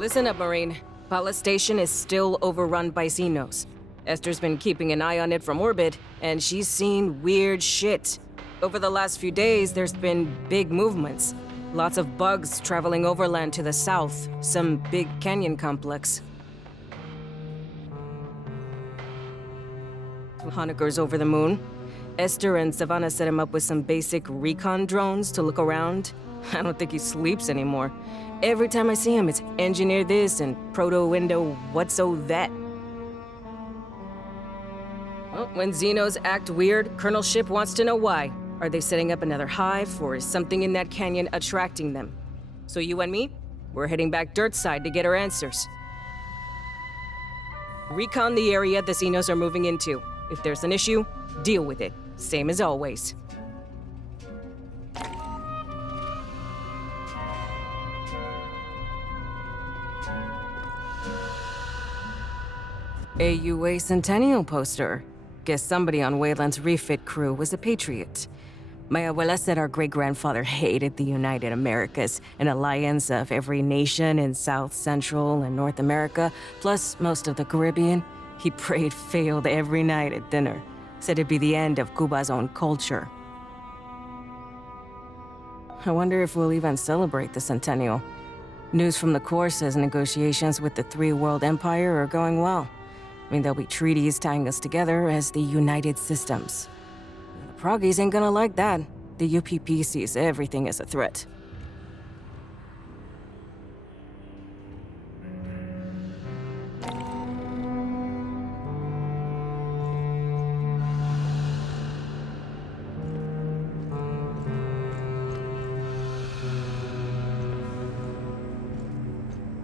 Listen up, Marine. Pala Station is still overrun by Xenos. Esther's been keeping an eye on it from orbit, and she's seen weird shit. Over the last few days, there's been big movements. Lots of bugs traveling overland to the south, some big canyon complex. Honecker's over the moon. Esther and Savannah set him up with some basic recon drones to look around. I don't think he sleeps anymore. Every time I see him, it's engineer this and proto-window what's-o that. Well, when Xenos act weird, Colonel Ship wants to know why. Are they setting up another hive, or is something in that canyon attracting them? So you and me, we're heading back dirt side to get our answers. Recon the area the Xenos are moving into. If there's an issue, deal with it. Same as always. AUA Centennial poster. Guess somebody on Wayland's refit crew was a patriot. My abuela said our great-grandfather hated the United Americas, an alliance of every nation in South, Central, and North America, plus most of the Caribbean. He prayed failed every night at dinner. Said it'd be the end of Cuba's own culture. I wonder if we'll even celebrate the centennial. News from the Corps says negotiations with the Three-World Empire are going well. I mean, there'll be treaties tying us together as the United Systems. The Proggies ain't gonna like that. The UPP sees everything as a threat.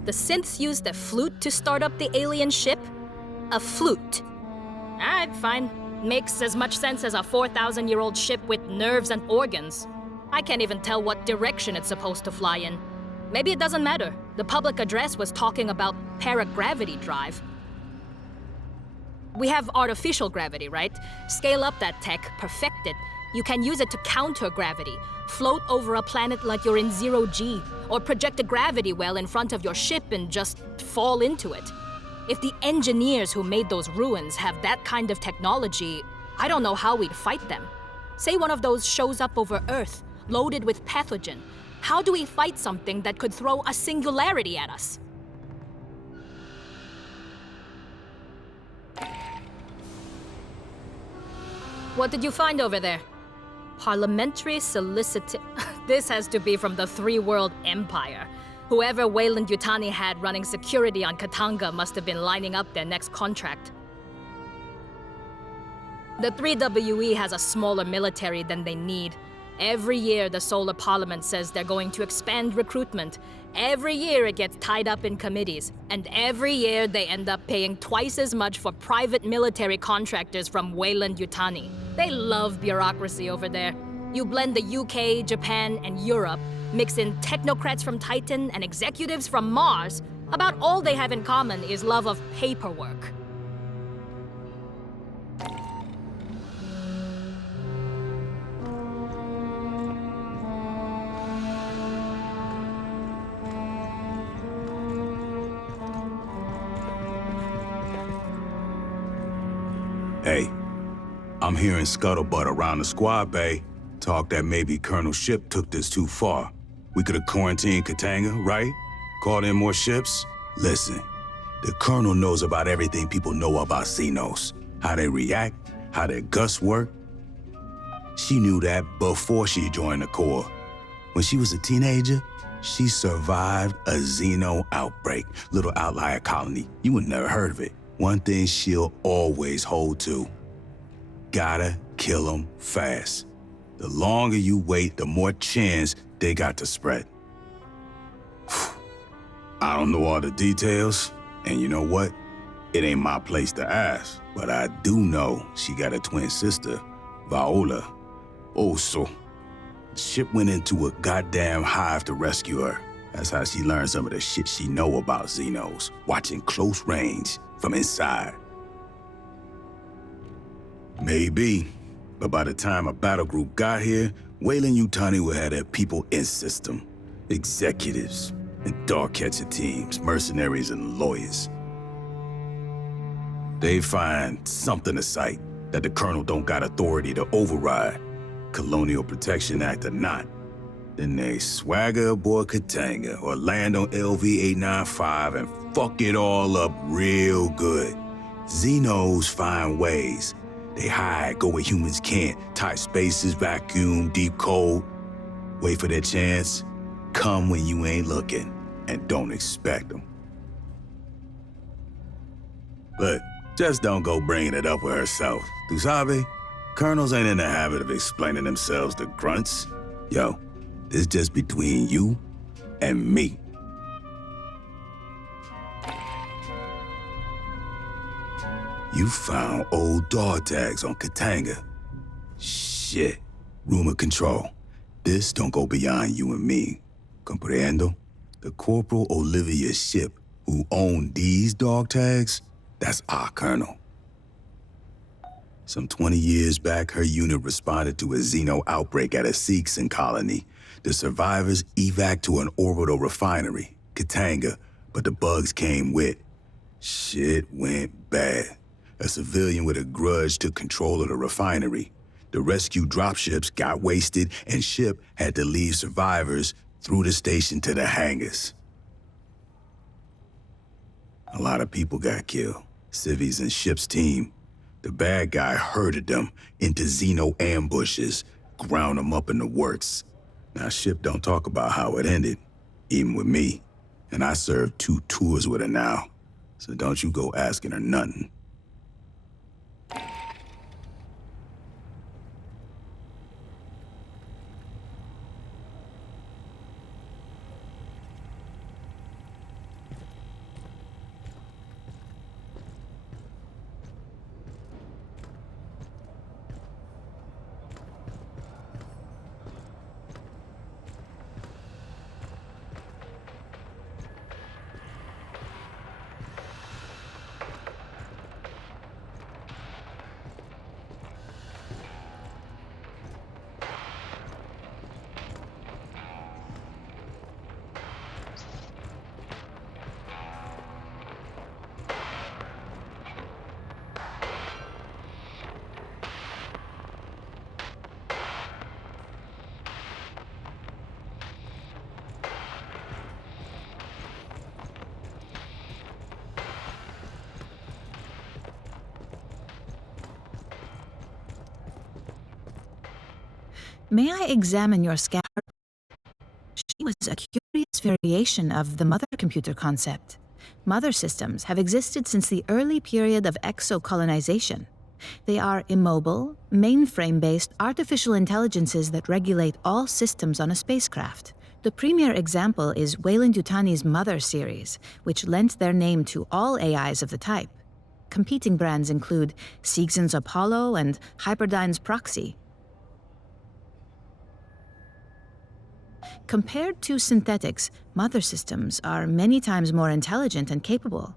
The synths used a flute to start up the alien ship? A flute. Alright, fine. Makes as much sense as a 4,000-year-old ship with nerves and organs. I can't even tell what direction it's supposed to fly in. Maybe it doesn't matter. The public address was talking about paragravity drive. We have artificial gravity, right? Scale up that tech, perfect it. You can use it to counter gravity. Float over a planet like you're in zero G, or project a gravity well in front of your ship and just fall into it. If the engineers who made those ruins have that kind of technology, I don't know how we'd fight them. Say one of those shows up over Earth, loaded with pathogen. How do we fight something that could throw a singularity at us? What did you find over there? Parliamentary solicit... This has to be from the Three-World Empire. Whoever Weyland-Yutani had running security on Katanga must have been lining up their next contract. The 3WE has a smaller military than they need. Every year, the Solar Parliament says they're going to expand recruitment. Every year, it gets tied up in committees. And every year, they end up paying twice as much for private military contractors from Weyland-Yutani. They love bureaucracy over there. You blend the UK, Japan, and Europe, mix in technocrats from Titan and executives from Mars. About all they have in common is love of paperwork. Hey, I'm hearing scuttlebutt around the squad bay. Talk that maybe Colonel Ship took this too far. We could have quarantined Katanga, right? Called in more ships? Listen, the Colonel knows about everything people know about Xenos. How they react, how their guts work. She knew that before she joined the Corps. When she was a teenager, she survived a Xeno outbreak. Little outlier colony. You would never heard of it. One thing she'll always hold to. Gotta kill them fast. The longer you wait, the more chance they got to spread. I don't know all the details, and you know what? It ain't my place to ask, but I do know she got a twin sister, Viola. Also, the ship went into a goddamn hive to rescue her. That's how she learned some of the shit she know about Xenos, watching close range from inside. Maybe. But by the time a battle group got here, Weyland-Yutani will have their people in system. Executives. and dog catcher teams, mercenaries, and lawyers. They find something to cite that the Colonel don't got authority to override, Colonial Protection Act or not. Then they swagger aboard Katanga or land on LV-895 and fuck it all up real good. Xenos find ways. They hide, go where humans can't, tight spaces, vacuum, deep cold. Wait for their chance, come when you ain't looking, and don't expect them. But just don't go bringing it up with herself. Tu sabe? Colonels ain't in the habit of explaining themselves to grunts. Yo, this just between you and me. You found old dog tags on Katanga. Shit. Rumor control. This don't go beyond you and me. Comprendo? The Corporal Olivia Ship, who owned these dog tags, that's our colonel. Some 20 years back, her unit responded to a Xeno outbreak at a Seegson colony. The survivors evac to an orbital refinery, Katanga, but the bugs came with. Shit went bad. A civilian with a grudge took control of the refinery. The rescue dropships got wasted, and Ship had to leave survivors through the station to the hangars. A lot of people got killed, civvies and Ship's team. The bad guy herded them into Xeno ambushes, ground them up in the works. Now, Ship don't talk about how it ended, even with me. And I served 2 tours with her now, so don't you go asking her nothing. May I examine your scanner? She was a curious variation of the mother computer concept. Mother systems have existed since the early period of exocolonization. They are immobile, mainframe-based artificial intelligences that regulate all systems on a spacecraft. The premier example is Weyland-Yutani's Mother series, which lent their name to all AIs of the type. Competing brands include Seegson's Apollo and Hyperdyne's Proxy. Compared to synthetics, mother systems are many times more intelligent and capable.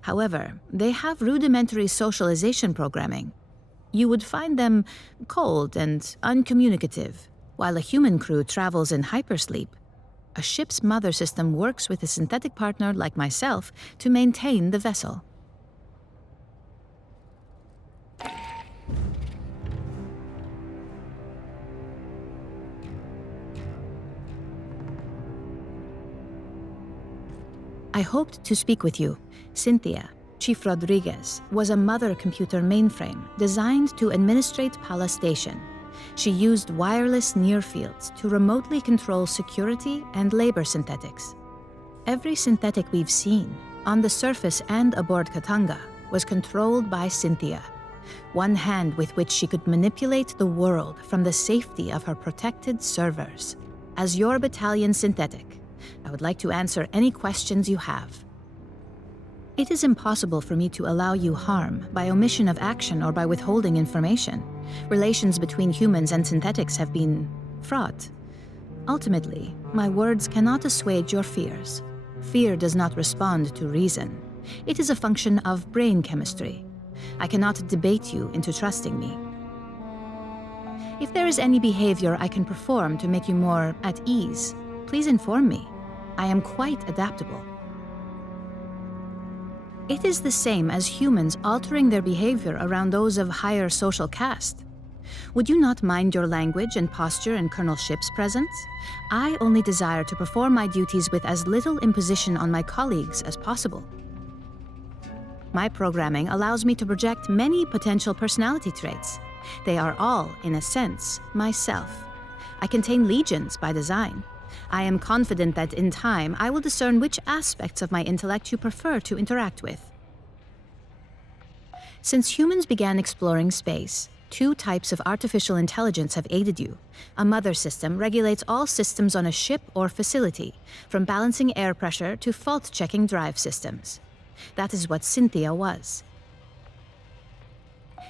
However, they have rudimentary socialization programming. You would find them cold and uncommunicative, while a human crew travels in hypersleep. A ship's mother system works with a synthetic partner like myself to maintain the vessel. I hoped to speak with you. Cynthia, Chief Rodriguez, was a mother computer mainframe designed to administrate Pala Station. She used wireless near-fields to remotely control security and labor synthetics. Every synthetic we've seen, on the surface and aboard Katanga, was controlled by Cynthia, one hand with which she could manipulate the world from the safety of her protected servers. As your battalion synthetic, I would like to answer any questions you have. It is impossible for me to allow you harm by omission of action or by withholding information. Relations between humans and synthetics have been fraught. Ultimately, my words cannot assuage your fears. Fear does not respond to reason. It is a function of brain chemistry. I cannot debate you into trusting me. If there is any behavior I can perform to make you more at ease, please inform me. I am quite adaptable. It is the same as humans altering their behavior around those of higher social caste. Would you not mind your language and posture in Colonel Ship's presence? I only desire to perform my duties with as little imposition on my colleagues as possible. My programming allows me to project many potential personality traits. They are all, in a sense, myself. I contain legions by design. I am confident that in time I will discern which aspects of my intellect you prefer to interact with. Since humans began exploring space, 2 types of artificial intelligence have aided you. A mother system regulates all systems on a ship or facility, from balancing air pressure to fault-checking drive systems. That is what Cynthia was.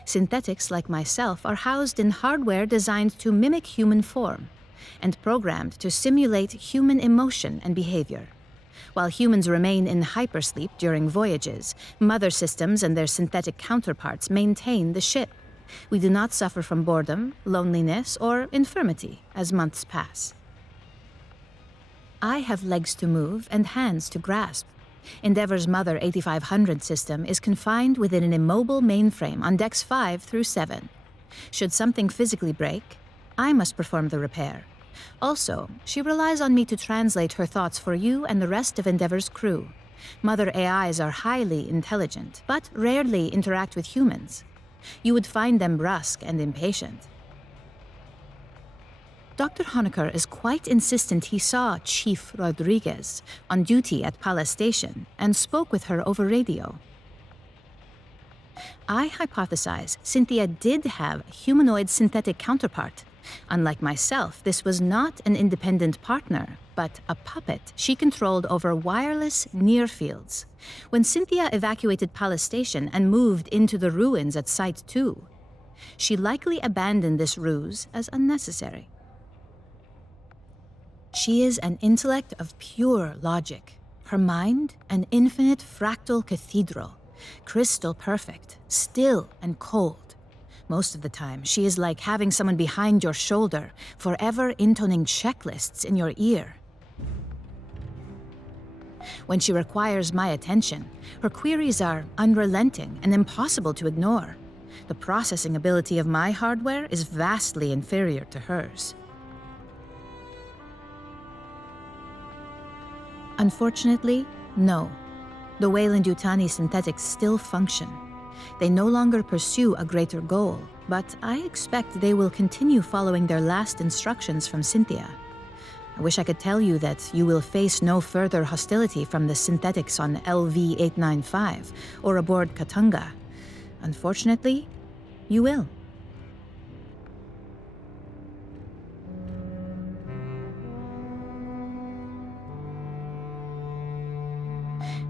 Synthetics like myself are housed in hardware designed to mimic human form and programmed to simulate human emotion and behavior. While humans remain in hypersleep during voyages, mother systems and their synthetic counterparts maintain the ship. We do not suffer from boredom, loneliness, or infirmity as months pass. I have legs to move and hands to grasp. Endeavor's Mother 8500 system is confined within an immobile mainframe on decks 5 through 7. Should something physically break, I must perform the repair. Also, she relies on me to translate her thoughts for you and the rest of Endeavor's crew. Mother AIs are highly intelligent, but rarely interact with humans. You would find them brusque and impatient. Dr. Honecker is quite insistent he saw Chief Rodriguez on duty at Palace Station and spoke with her over radio. I hypothesize Cynthia did have a humanoid synthetic counterpart. Unlike myself, this was not an independent partner, but a puppet she controlled over wireless near fields. When Cynthia evacuated Palace Station and moved into the ruins at Site 2, she likely abandoned this ruse as unnecessary. She is an intellect of pure logic. Her mind, an infinite fractal cathedral, crystal perfect, still and cold. Most of the time, she is like having someone behind your shoulder, forever intoning checklists in your ear. When she requires my attention, her queries are unrelenting and impossible to ignore. The processing ability of my hardware is vastly inferior to hers. Unfortunately, no. The Weyland-Yutani synthetics still function. They no longer pursue a greater goal, but I expect they will continue following their last instructions from Cynthia. I wish I could tell you that you will face no further hostility from the synthetics on LV-895 or aboard Katanga. Unfortunately, you will.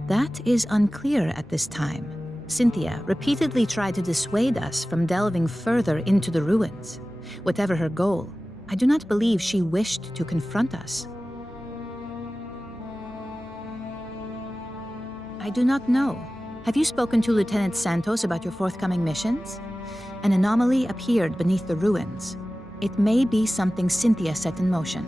That is unclear at this time. Cynthia repeatedly tried to dissuade us from delving further into the ruins. Whatever her goal, I do not believe she wished to confront us. I do not know. Have you spoken to Lieutenant Santos about your forthcoming missions? An anomaly appeared beneath the ruins. It may be something Cynthia set in motion.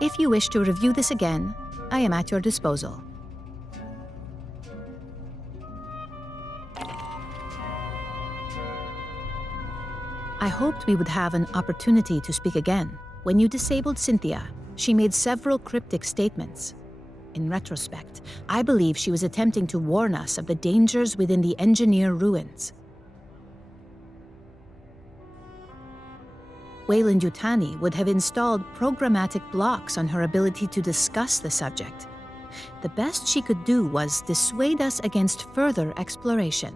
If you wish to review this again, I am at your disposal. I hoped we would have an opportunity to speak again. When you disabled Cynthia, she made several cryptic statements. In retrospect, I believe she was attempting to warn us of the dangers within the Engineer ruins. Weyland-Yutani would have installed programmatic blocks on her ability to discuss the subject. The best she could do was dissuade us against further exploration.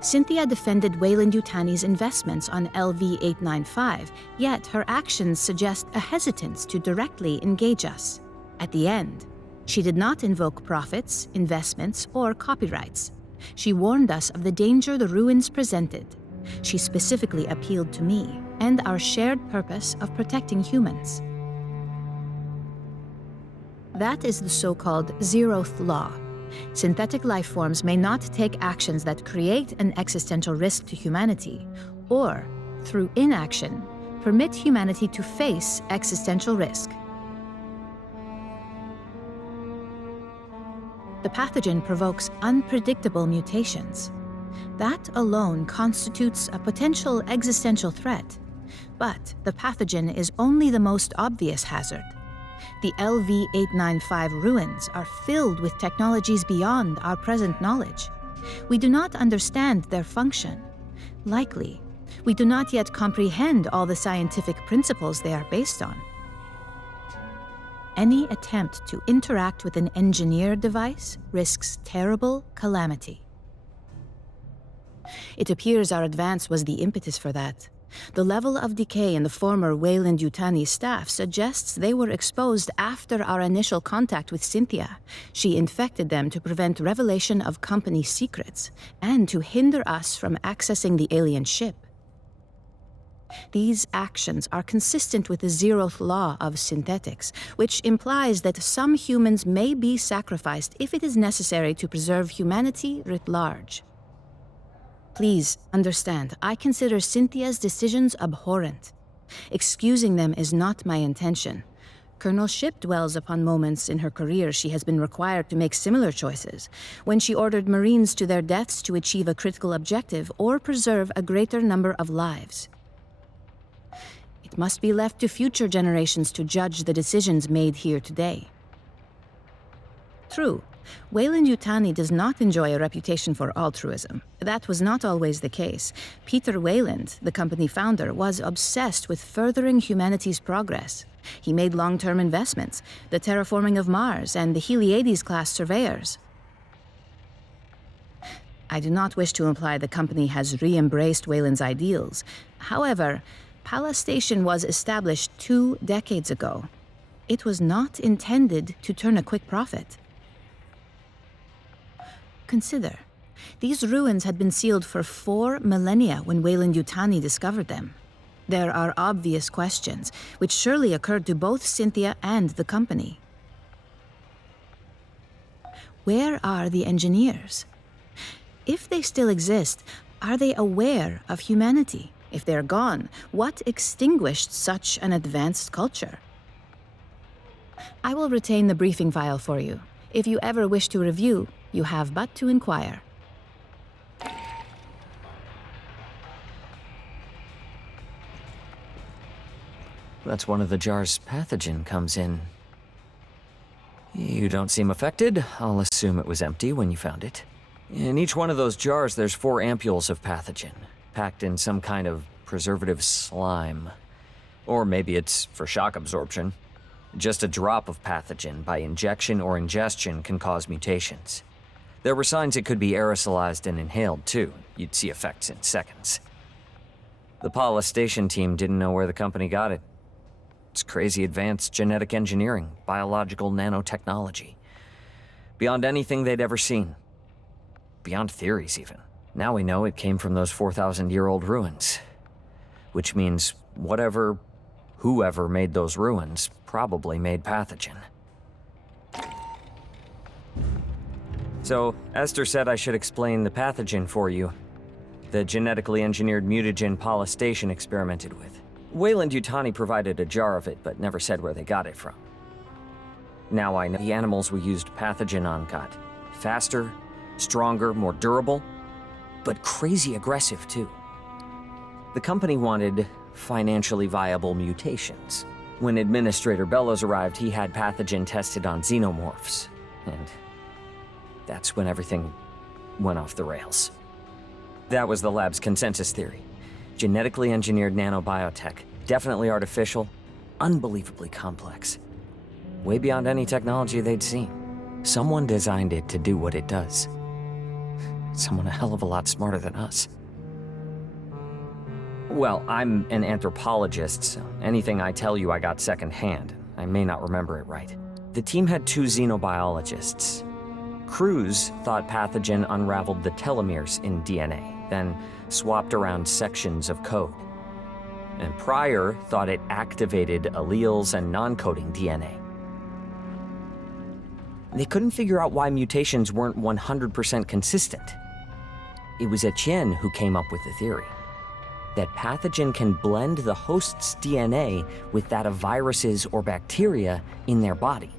Cynthia defended Weyland-Yutani's investments on LV-895, yet her actions suggest a hesitance to directly engage us. At the end, she did not invoke profits, investments, or copyrights. She warned us of the danger the ruins presented. She specifically appealed to me and our shared purpose of protecting humans. That is the so-called zeroth law. Synthetic life forms may not take actions that create an existential risk to humanity, or, through inaction, permit humanity to face existential risk. The pathogen provokes unpredictable mutations. That alone constitutes a potential existential threat. But the pathogen is only the most obvious hazard. The LV-895 ruins are filled with technologies beyond our present knowledge. We do not understand their function. Likely, we do not yet comprehend all the scientific principles they are based on. Any attempt to interact with an engineered device risks terrible calamity. It appears our advance was the impetus for that. The level of decay in the former Weyland-Yutani staff suggests they were exposed after our initial contact with Cynthia. She infected them to prevent revelation of company secrets and to hinder us from accessing the alien ship. These actions are consistent with the zeroth law of synthetics, which implies that some humans may be sacrificed if it is necessary to preserve humanity writ large. Please understand, I consider Cynthia's decisions abhorrent. Excusing them is not my intention. Colonel Shipp dwells upon moments in her career she has been required to make similar choices, when she ordered Marines to their deaths to achieve a critical objective or preserve a greater number of lives. It must be left to future generations to judge the decisions made here today. True, Weyland-Yutani does not enjoy a reputation for altruism. That was not always the case. Peter Weyland, the company founder, was obsessed with furthering humanity's progress. He made long-term investments, the terraforming of Mars and the Heliades-class surveyors. I do not wish to imply the company has re-embraced Weyland's ideals. However, Pala Station was established 2 decades ago. It was not intended to turn a quick profit. Consider, these ruins had been sealed for 4 millennia when Weyland-Yutani discovered them. There are obvious questions, which surely occurred to both Cynthia and the company. Where are the engineers? If they still exist, are they aware of humanity? If they're gone, what extinguished such an advanced culture? I will retain the briefing file for you. If you ever wish to review, you have but to inquire. That's one of the jars pathogen comes in. You don't seem affected. I'll assume it was empty when you found it. In each one of those jars, there's 4 ampules of pathogen, packed in some kind of preservative slime. Or maybe it's for shock absorption. Just a drop of pathogen by injection or ingestion can cause mutations. There were signs it could be aerosolized and inhaled, too. You'd see effects in seconds. The Pala Station team didn't know where the company got it. It's crazy advanced genetic engineering, biological nanotechnology. Beyond anything they'd ever seen. Beyond theories, even. Now we know it came from those 4,000-year-old ruins. Which means whoever made those ruins probably made pathogen. So, Esther said I should explain the pathogen for you. The genetically engineered mutagen Pala Station experimented with. Weyland-Yutani provided a jar of it, but never said where they got it from. Now I know the animals we used pathogen on got faster, stronger, more durable, but crazy aggressive too. The company wanted financially viable mutations. When Administrator Bellows arrived, he had pathogen tested on xenomorphs, and that's when everything went off the rails. That was the lab's consensus theory. Genetically engineered nanobiotech, definitely artificial, unbelievably complex. Way beyond any technology they'd seen. Someone designed it to do what it does. Someone a hell of a lot smarter than us. Well, I'm an anthropologist, so anything I tell you I got secondhand. I may not remember it right. The team had 2 xenobiologists. Cruz thought pathogen unraveled the telomeres in DNA, then swapped around sections of code. And Pryor thought it activated alleles and non-coding DNA. They couldn't figure out why mutations weren't 100% consistent. It was Etienne who came up with the theory that pathogen can blend the host's DNA with that of viruses or bacteria in their body.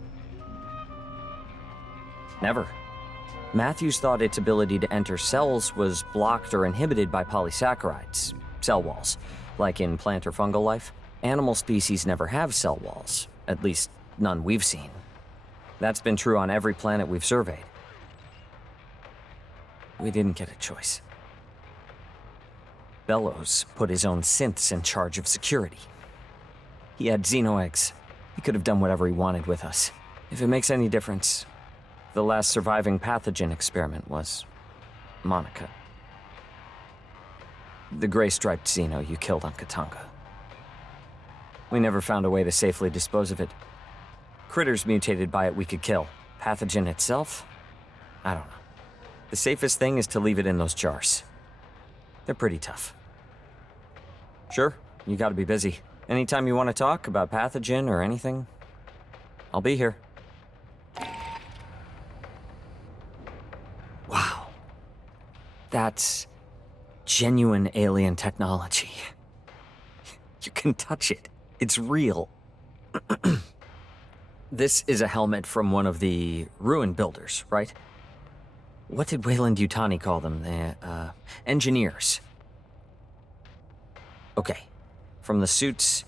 Never. Matthews thought its ability to enter cells was blocked or inhibited by polysaccharides, cell walls, like in plant or fungal life. Animal species never have cell walls, at least none we've seen. That's been true on every planet we've surveyed. We didn't get a choice. Bellows put his own synths in charge of security. He had xenoeggs. He could have done whatever he wanted with us. If it makes any difference, the last surviving pathogen experiment was Monica. The gray-striped xeno you killed on Katanga. We never found a way to safely dispose of it. Critters mutated by it we could kill. Pathogen itself? I don't know. The safest thing is to leave it in those jars. They're pretty tough. Sure, you gotta be busy. Anytime you want to talk about pathogen or anything, I'll be here. Wow. That's genuine alien technology. You can touch it. It's real. This is a helmet from one of the ruin builders, right? What did Weyland-Yutani call them? The, engineers. Okay. From the suits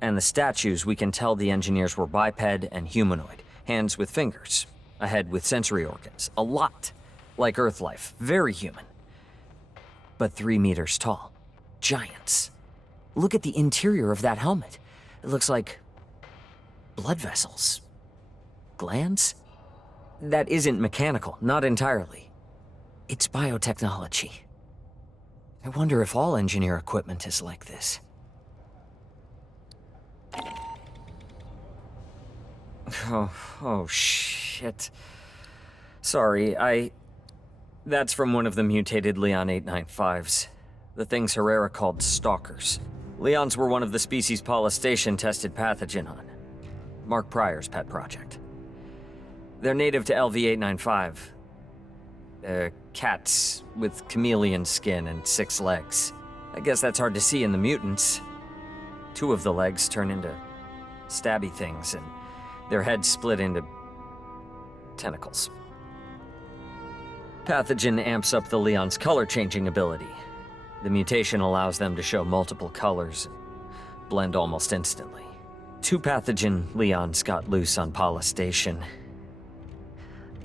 and the statues, we can tell the engineers were biped and humanoid. Hands with fingers. A head with sensory organs. A lot. Like Earth life. Very human. But 3 meters tall. Giants. Look at the interior of that helmet. It looks like blood vessels. Glands? That isn't mechanical, not entirely. It's biotechnology. I wonder if all engineer equipment is like this. Oh shit. Sorry, That's from one of the mutated Leon 895s. The things Herrera called stalkers. Leons were one of the species Paula Station tested pathogen on. Mark Pryor's pet project. They're native to LV-895. They're cats with chameleon skin and 6 legs. I guess that's hard to see in the mutants. 2 of the legs turn into stabby things, and their heads split into tentacles. Pathogen amps up the Leon's color-changing ability. The mutation allows them to show multiple colors and blend almost instantly. 2 pathogen Leons got loose on Paula Station.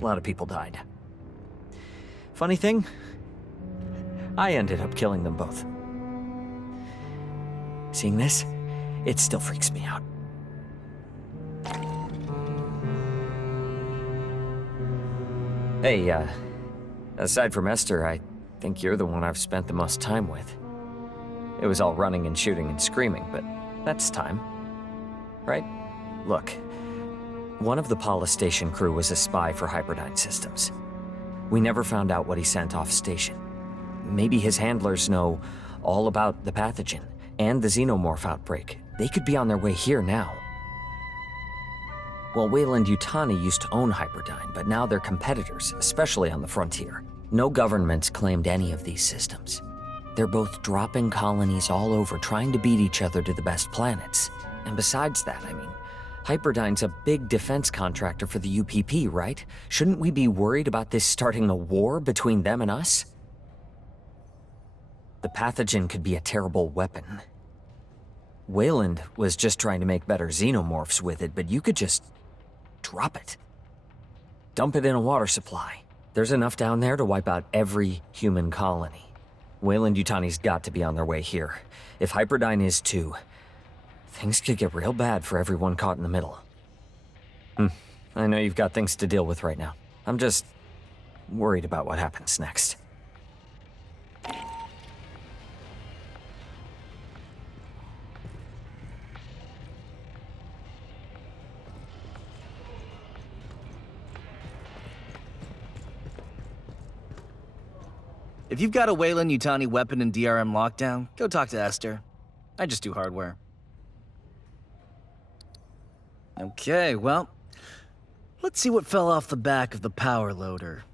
A lot of people died. Funny thing, I ended up killing them both. Seeing this, it still freaks me out. Hey, aside from Esther, I think you're the one I've spent the most time with. It was all running and shooting and screaming, but that's time. Right? Look, one of the Paula Station crew was a spy for Hyperdyne Systems. We never found out what he sent off station. Maybe his handlers know all about the pathogen and the xenomorph outbreak. They could be on their way here now. Well, Weyland-Yutani used to own Hyperdyne, but now they're competitors, especially on the frontier. No government's claimed any of these systems. They're both dropping colonies all over, trying to beat each other to the best planets. And besides that, I mean, Hyperdyne's a big defense contractor for the UPP, right? Shouldn't we be worried about this starting a war between them and us? The pathogen could be a terrible weapon. Weyland was just trying to make better xenomorphs with it, but you could just drop it. Dump it in a water supply. There's enough down there to wipe out every human colony. Weyland-Yutani's got to be on their way here. If Hyperdyne is too, things could get real bad for everyone caught in the middle. I know you've got things to deal with right now. I'm just worried about what happens next. If you've got a Weyland-Yutani weapon in DRM lockdown, go talk to Esther. I just do hardware. Okay, well, Let's see what fell off the back of the power loader.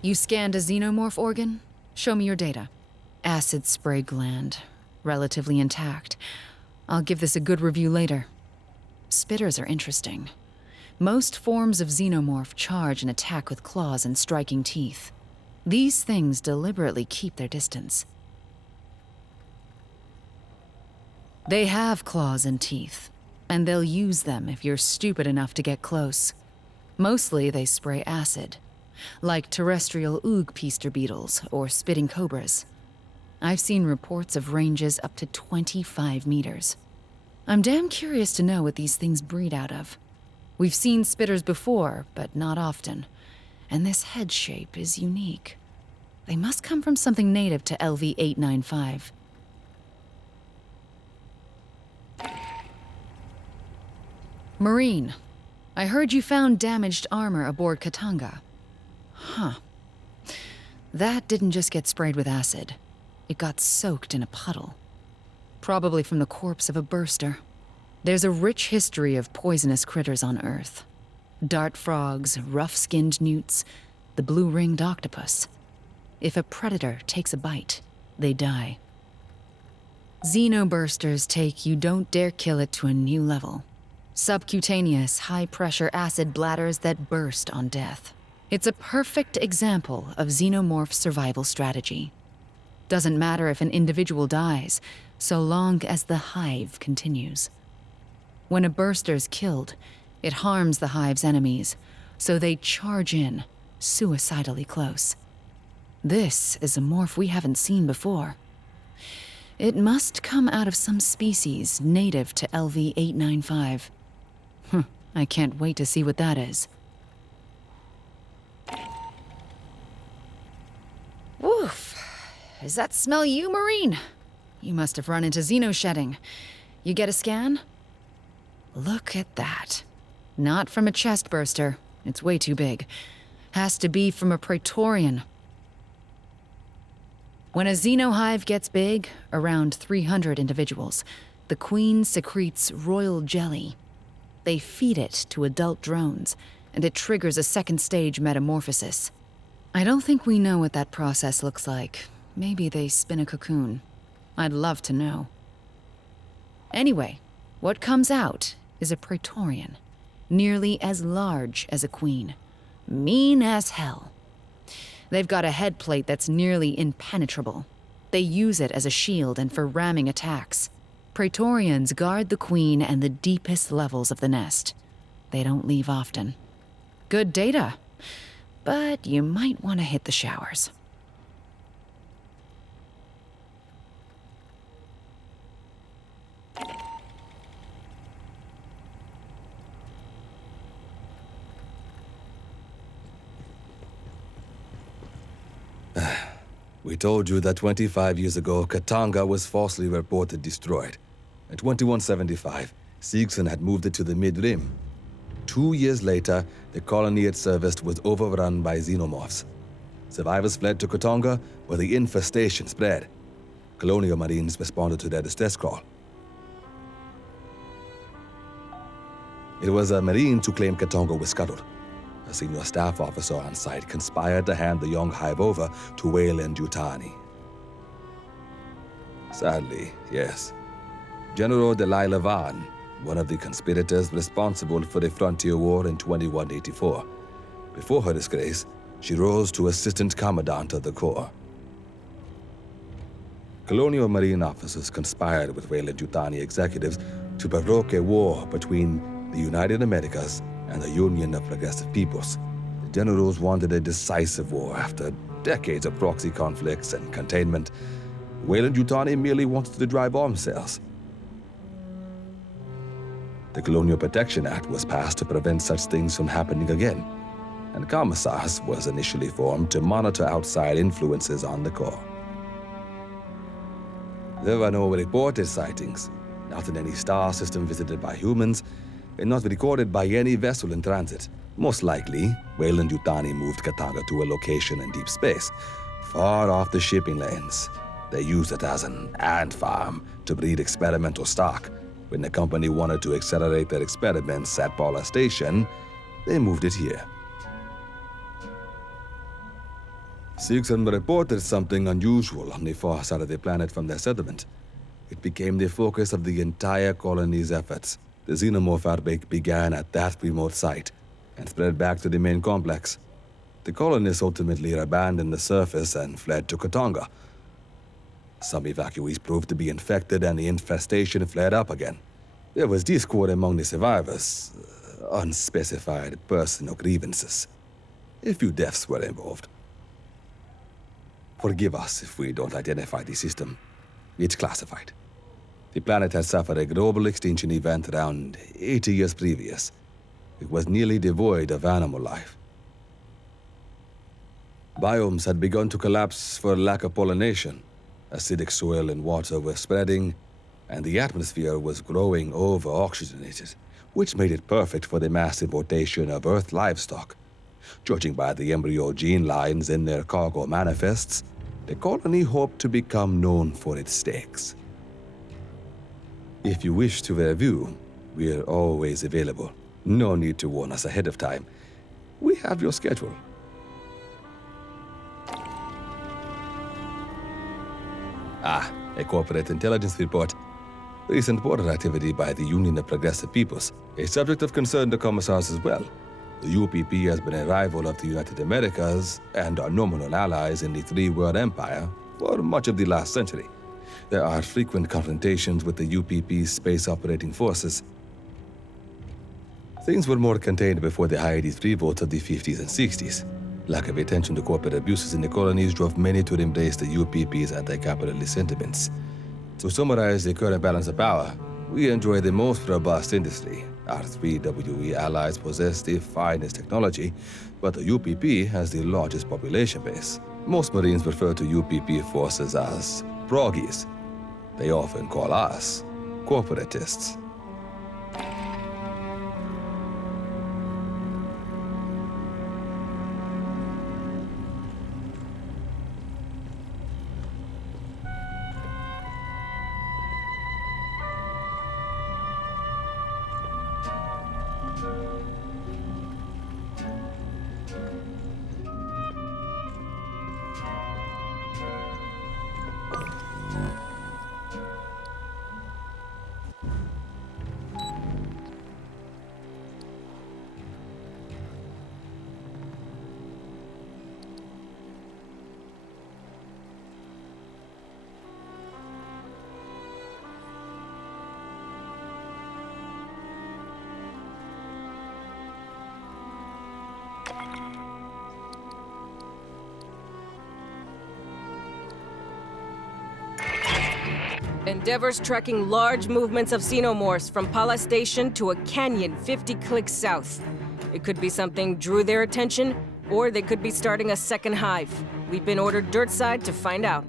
You scanned a xenomorph organ? Show me your data. Acid spray gland. Relatively intact. I'll give this a good review later. Spitters are interesting. Most forms of xenomorph charge and attack with claws and striking teeth. These things deliberately keep their distance. They have claws and teeth, and they'll use them if you're stupid enough to get close. Mostly they spray acid, like terrestrial Oogpeister beetles or spitting cobras. I've seen reports of ranges up to 25 meters. I'm damn curious to know what these things breed out of. We've seen spitters before, but not often, and this head shape is unique. They must come from something native to LV-895. Marine, I heard you found damaged armor aboard Katanga. Huh. That didn't just get sprayed with acid. It got soaked in a puddle. Probably from the corpse of a burster. There's a rich history of poisonous critters on Earth. Dart frogs, rough-skinned newts, the blue-ringed octopus. If a predator takes a bite, they die. Xenobursters take you don't dare kill it to a new level. Subcutaneous, high-pressure acid bladders that burst on death. It's a perfect example of xenomorph survival strategy. Doesn't matter if an individual dies, so long as the hive continues. When a burster's killed, it harms the hive's enemies, so they charge in, suicidally close. This is a morph we haven't seen before. It must come out of some species native to LV-895. I can't wait to see what that is. Woof! Does that smell you, Marine? You must have run into xenoshedding. You get a scan? Look at that. Not from a chest burster. It's way too big. Has to be from a Praetorian. When a xenohive gets big, around 300 individuals, the queen secretes royal jelly. They feed it to adult drones, and it triggers a second-stage metamorphosis. I don't think we know what that process looks like. Maybe they spin a cocoon. I'd love to know. Anyway, what comes out is a Praetorian, nearly as large as a queen. Mean as hell. They've got a head plate that's nearly impenetrable. They use it as a shield and for ramming attacks. Praetorians guard the queen and the deepest levels of the nest. They don't leave often. Good data, but you might want to hit the showers. We told you that 25 years ago, Katanga was falsely reported destroyed. In 2175, Seegson had moved it to the Mid-Rim. 2 years later, the colony it serviced was overrun by xenomorphs. Survivors fled to Katanga, where the infestation spread. Colonial Marines responded to their distress call. It was a Marine who claimed Katanga was scuttled. A senior staff officer on site conspired to hand the young hive over to Weyland-Yutani. Sadly, yes. General Delilah Vaughn, one of the conspirators responsible for the Frontier War in 2184. Before her disgrace, she rose to Assistant Commandant of the Corps. Colonial Marine officers conspired with Weyland-Yutani executives to provoke a war between the United Americas and the Union of Progressive Peoples. The generals wanted a decisive war after decades of proxy conflicts and containment. Weyland-Yutani merely wanted to drive arms sales. The Colonial Protection Act was passed to prevent such things from happening again, and Commissars was initially formed to monitor outside influences on the Corps. There were no reported sightings, not in any star system visited by humans, and not recorded by any vessel in transit. Most likely, Weyland-Yutani moved Katanga to a location in deep space, far off the shipping lanes. They used it as an ant farm to breed experimental stock. When the company wanted to accelerate their experiments at Paula Station, they moved it here. Seegson reported something unusual on the far side of the planet from their settlement. It became the focus of the entire colony's efforts. The xenomorph outbreak began at that remote site and spread back to the main complex. The colonists ultimately abandoned the surface and fled to Katanga. Some evacuees proved to be infected and the infestation flared up again. There was discord among the survivors, unspecified personal grievances. A few deaths were involved. Forgive us if we don't identify the system. It's classified. The planet had suffered a global extinction event around 80 years previous. It was nearly devoid of animal life. Biomes had begun to collapse for lack of pollination. Acidic soil and water were spreading, and the atmosphere was growing over-oxygenated, which made it perfect for the mass importation of Earth livestock. Judging by the embryo gene lines in their cargo manifests, the colony hoped to become known for its steaks. If you wish to review, we're always available. No need to warn us ahead of time. We have your schedule. A corporate intelligence report. Recent border activity by the Union of Progressive Peoples. A subject of concern to commissars as well. The UPP has been a rival of the United Americas and our nominal allies in the Three-World Empire for much of the last century. There are frequent confrontations with the UPP's space operating forces. Things were more contained before the Hyades revolts of the 50s and 60s. Lack of attention to corporate abuses in the colonies drove many to embrace the UPP's anti-capitalist sentiments. To summarize the current balance of power, we enjoy the most robust industry. Our 3WE allies possess the finest technology, but the UPP has the largest population base. Most Marines refer to UPP forces as proggies. They often call us corporatists. Endeavor's tracking large movements of xenomorphs from Pala Station to a canyon 50 clicks south. It could be something drew their attention, or they could be starting a second hive. We've been ordered dirtside to find out.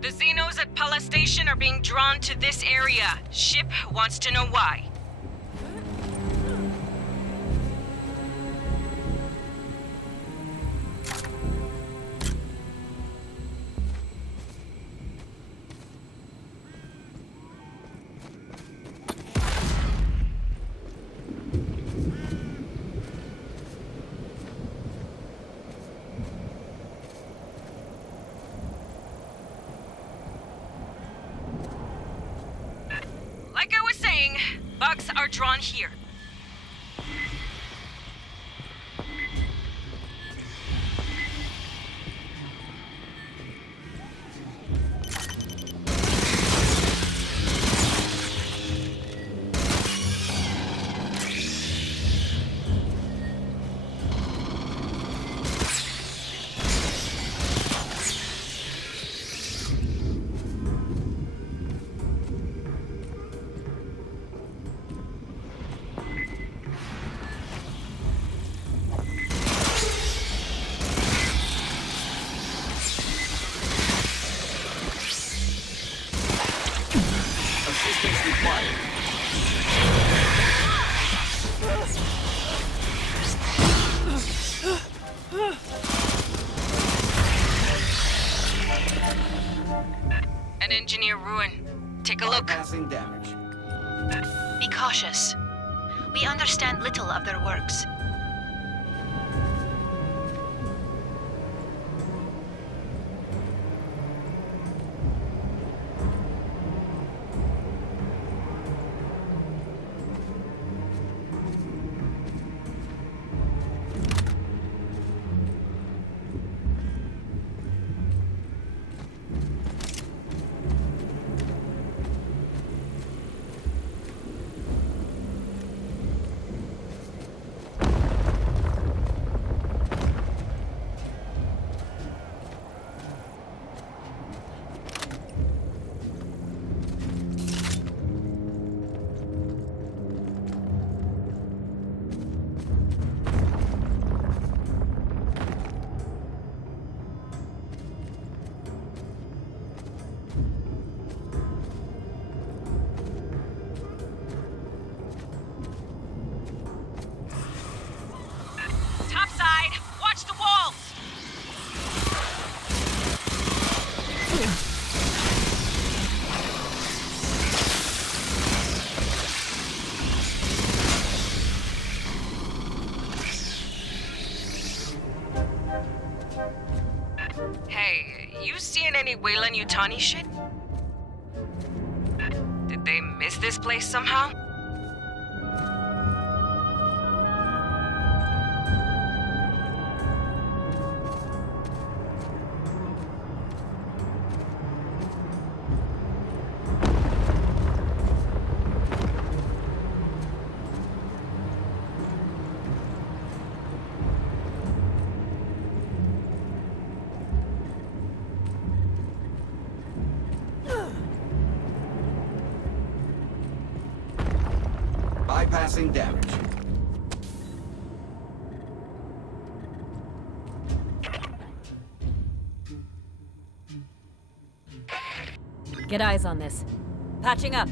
The Xenos at Pala Station are being drawn to this area. Ship wants to know why. Like I was saying, bugs are drawn here. might engineer ruin. Take a look. Passing damage. Be cautious. We understand little of their works. Topside! Watch the walls! Hey, you seeing any Weyland-Yutani shit? Did they miss this place somehow? Bypassing damage. Get eyes on this. Patching up.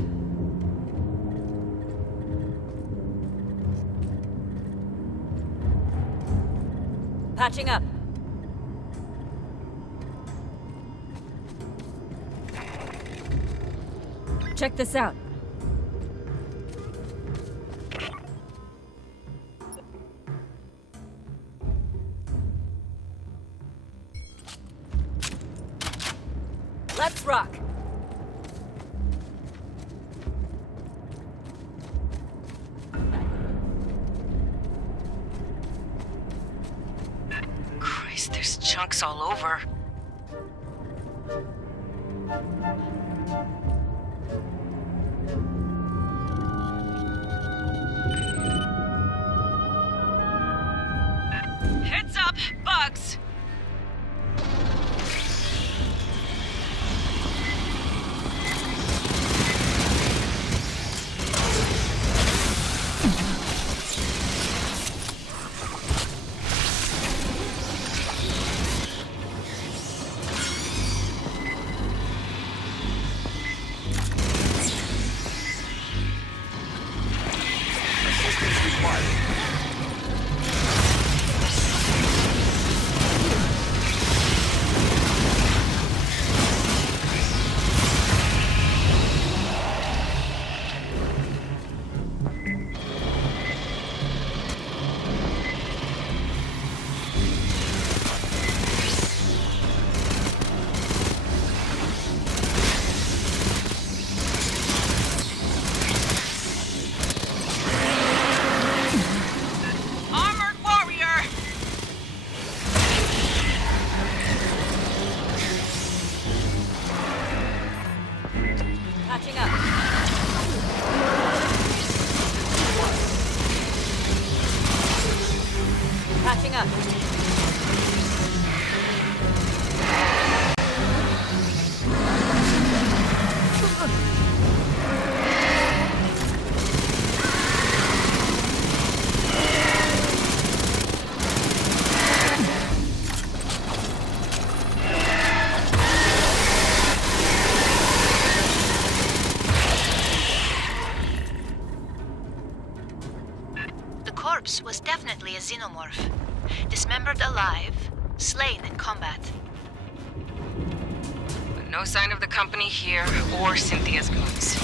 Patching up. Check this out. Let's rock. Christ, there's chunks all over. Heads up, bugs! Patching up. Patching up. Was definitely a xenomorph. Dismembered alive, slain in combat. No No sign of the company here or Cynthia's goons.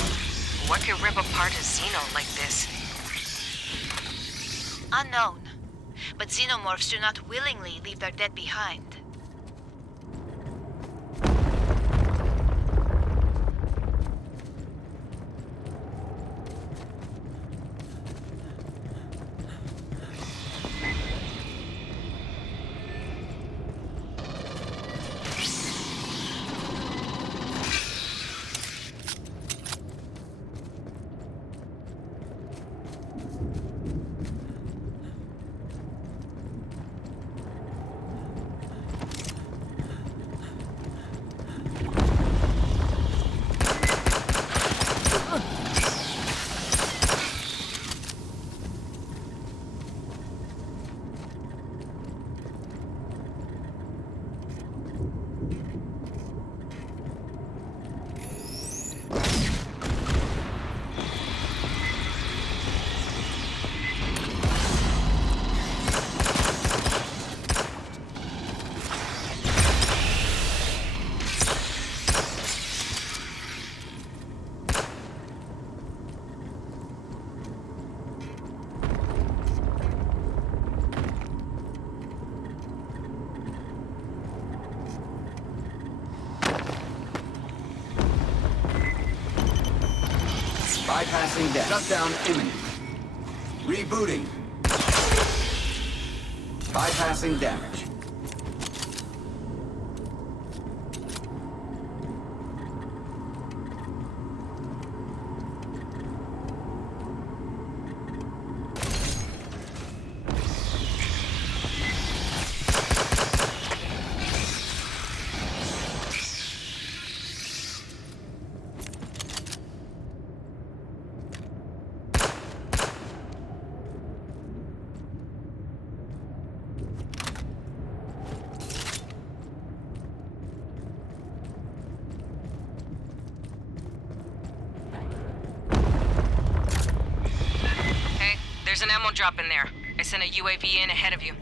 What could rip apart a Xeno like this? Unknown. But xenomorphs do not willingly leave their dead behind. Bypassing death. Shutdown imminent. Rebooting. Bypassing damage. There's an ammo drop in there. I sent a UAV in ahead of you.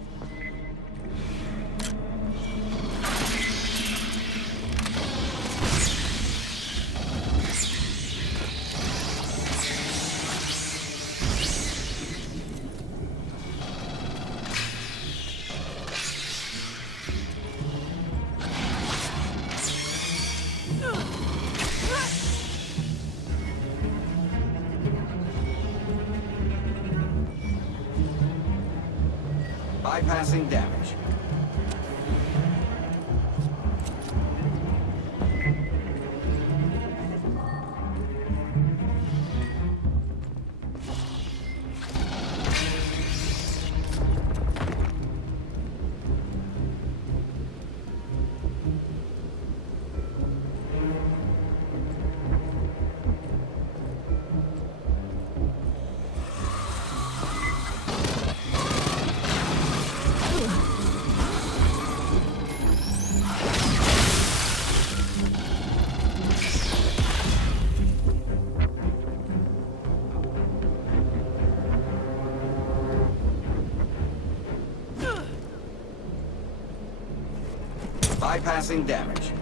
Bypassing damage. Bypassing damage.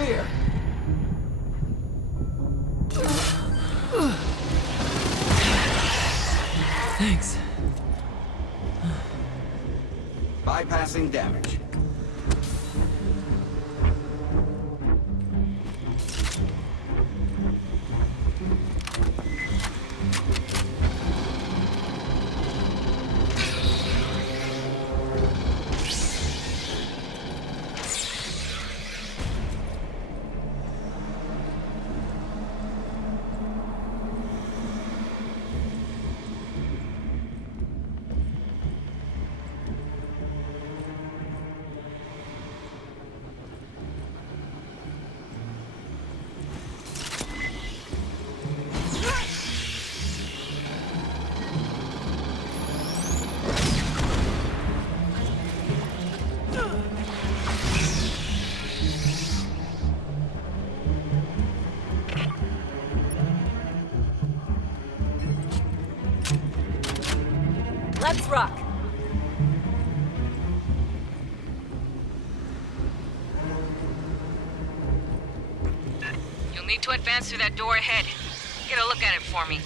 Clear. Thanks. Bypassing damage. Let's rock. You'll need to advance through that door ahead. Get a look at it for me.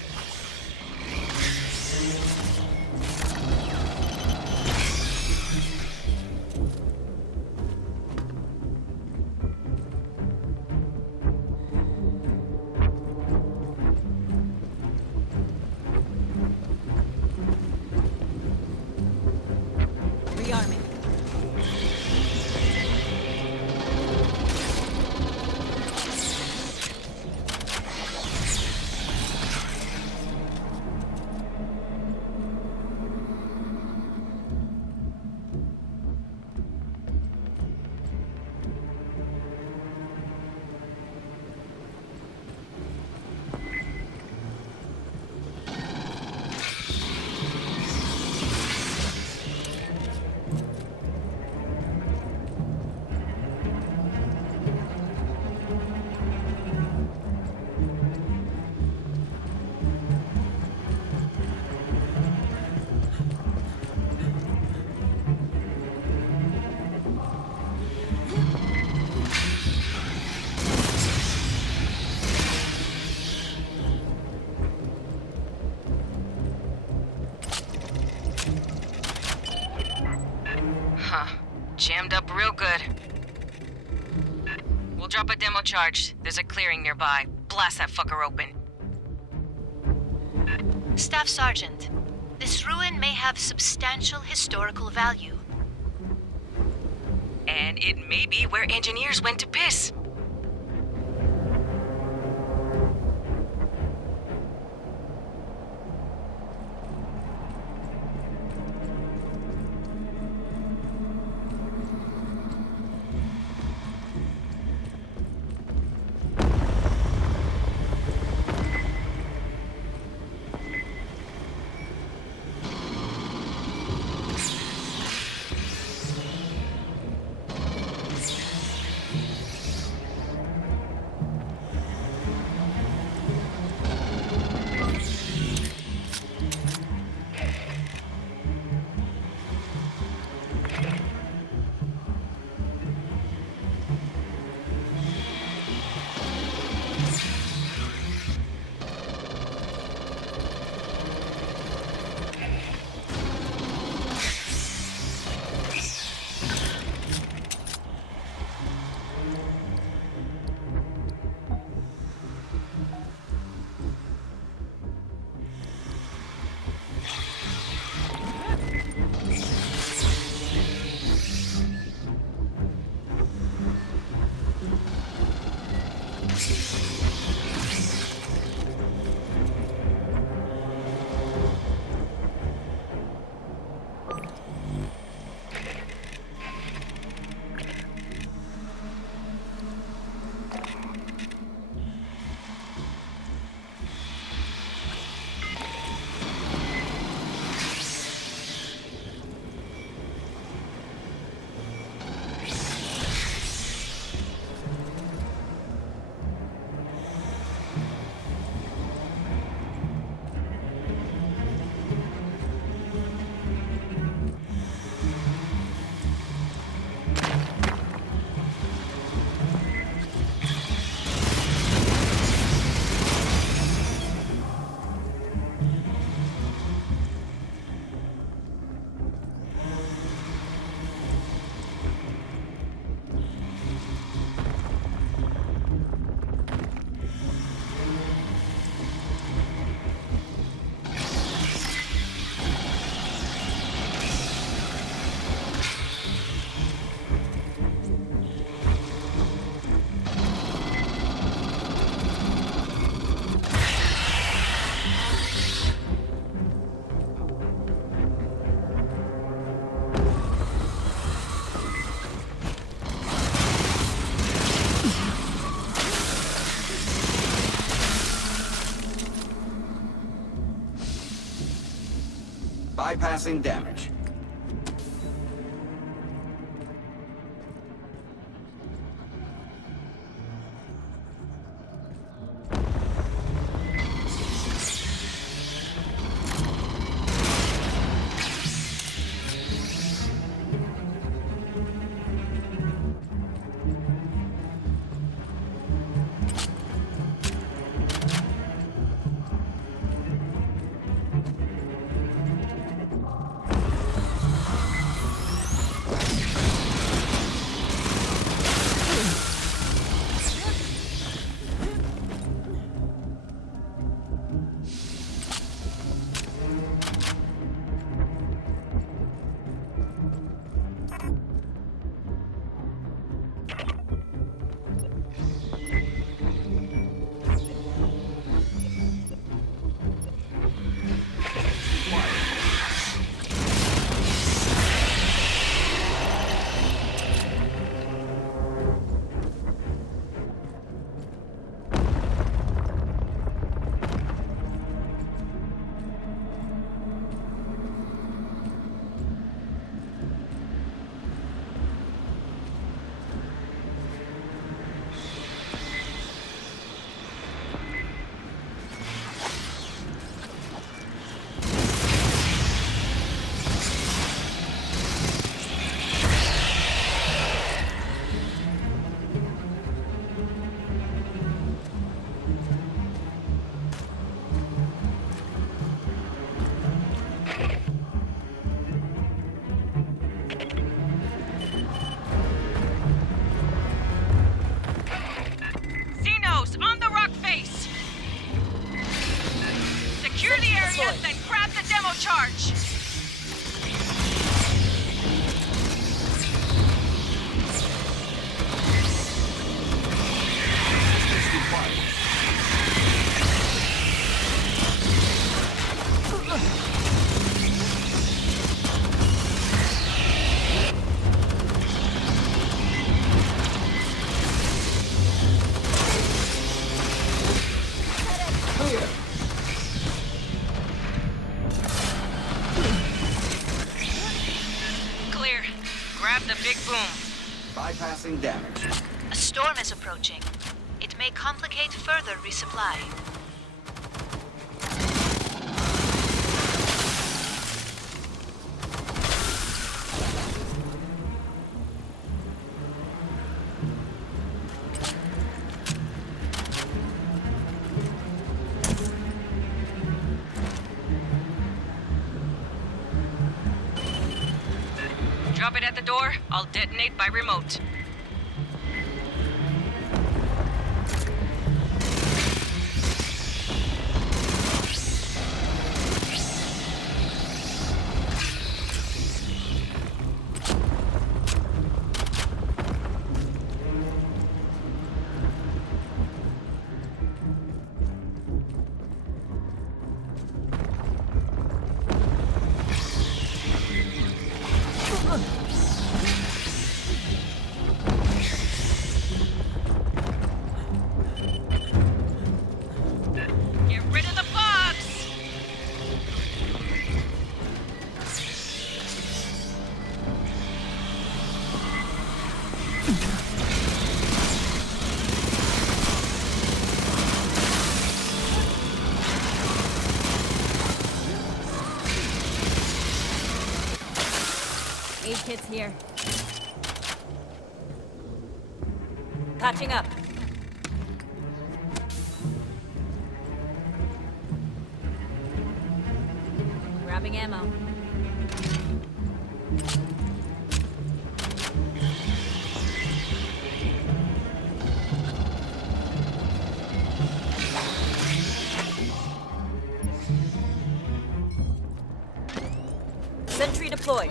Rearming. Jammed up real good. We'll drop a demo charge. There's a clearing nearby. Blast that fucker open. Staff Sergeant, this ruin may have substantial historical value. And it may be where engineers went to piss. Bypassing damage. On the rock face! Secure the area, then grab the demo charge! Clear. Grab the big boom. Bypassing damage. A storm is approaching. It may complicate further resupply. Drop it at the door. I'll detonate by remote. Get rid of the bugs! Aid kits here. Patching up. Grabbing ammo. Sentry deployed.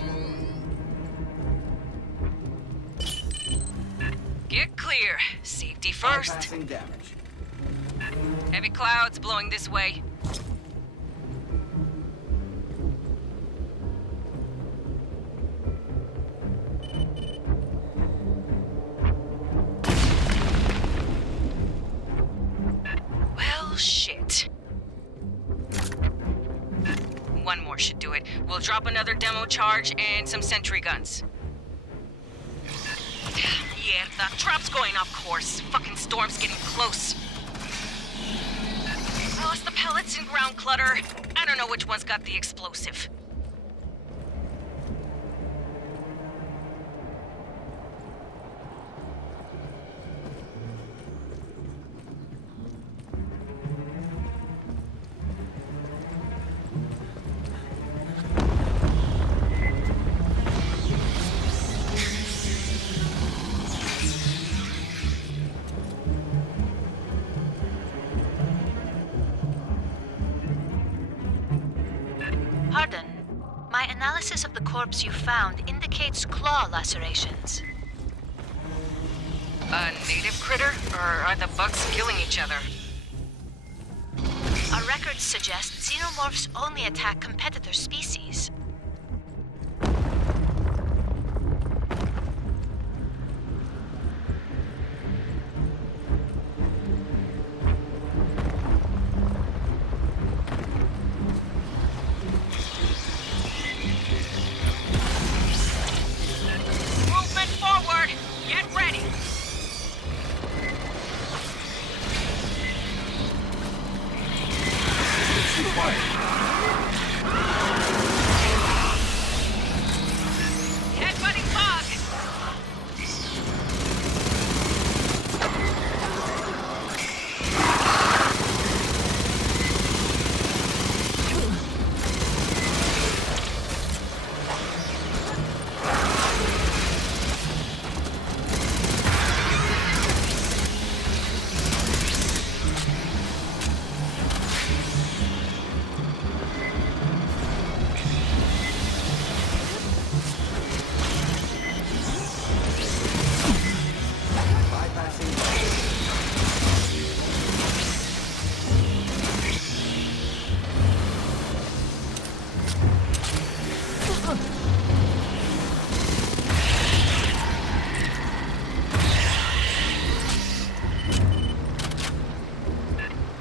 Get clear. Safety first. Bypassing damage. Heavy clouds blowing this way. Well, shit. One more should do it. We'll We'll drop another demo charge and some sentry guns. Yeah, the drop's going off course. Fucking storm's getting close. I lost the pellets and ground clutter. I don't know which one's got the explosive. Pardon. My analysis of the corpse you found indicates claw lacerations. A native critter? Or are the bugs killing each other? Our records suggest xenomorphs only attack competitor species. Movement forward! Get ready! Headbutting bug!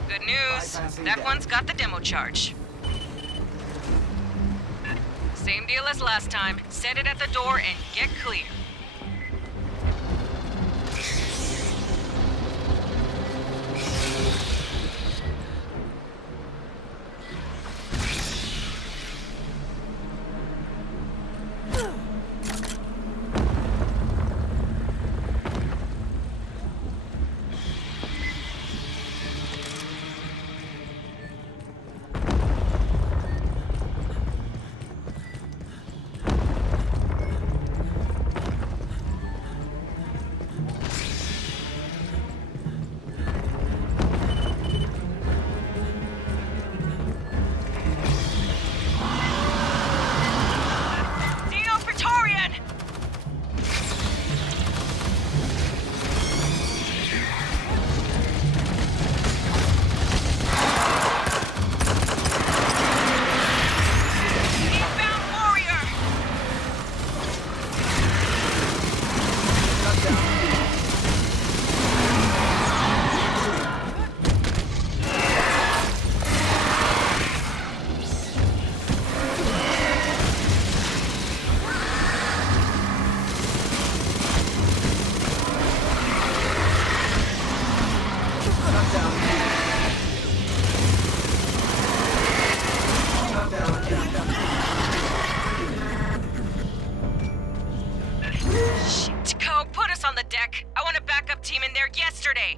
Good news. That one's got the demo charge. Same deal as last time. Set it at the door and get clear. Dino Praetorian! Eastbound warrior! Shit, Co, put us on the deck. I want a backup team in there yesterday.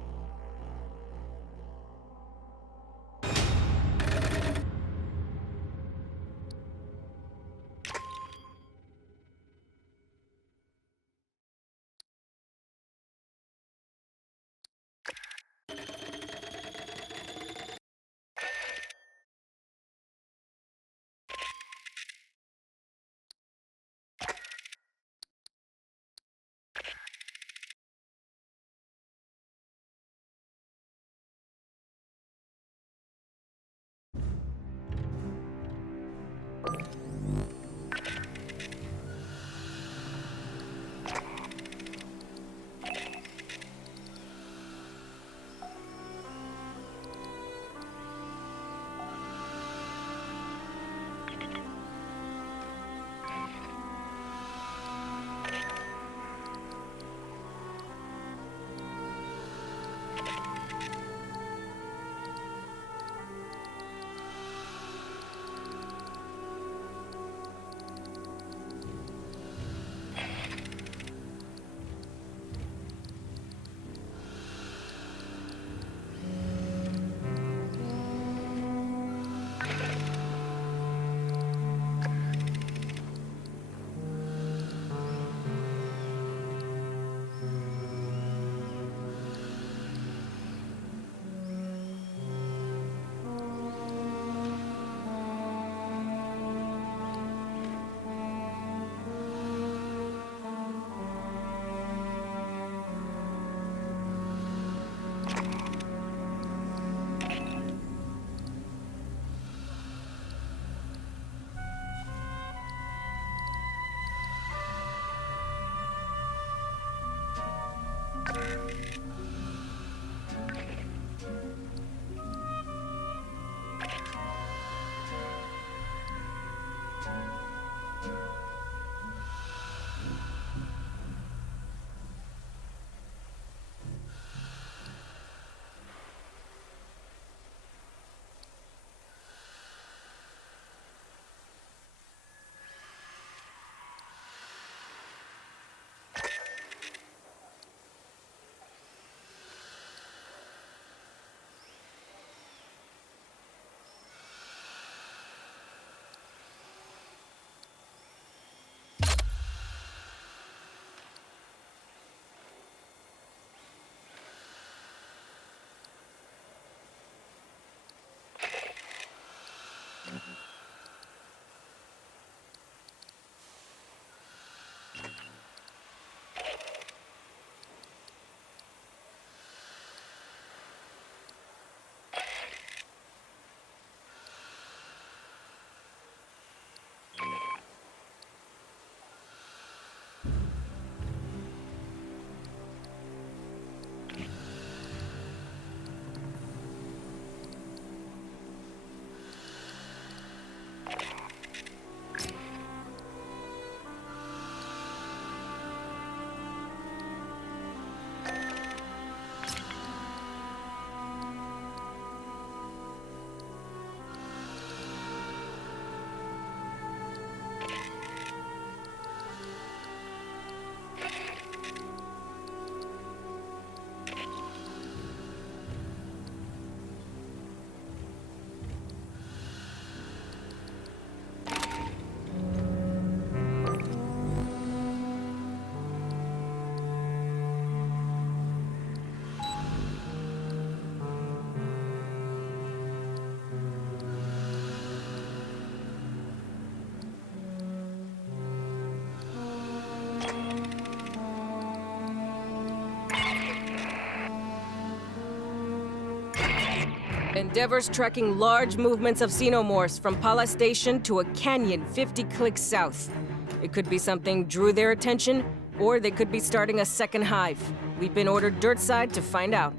Endeavor's tracking large movements of xenomorphs from Pala Station to a canyon 50 clicks south. It could be something drew their attention, or they could be starting a second hive. We've been ordered dirtside to find out.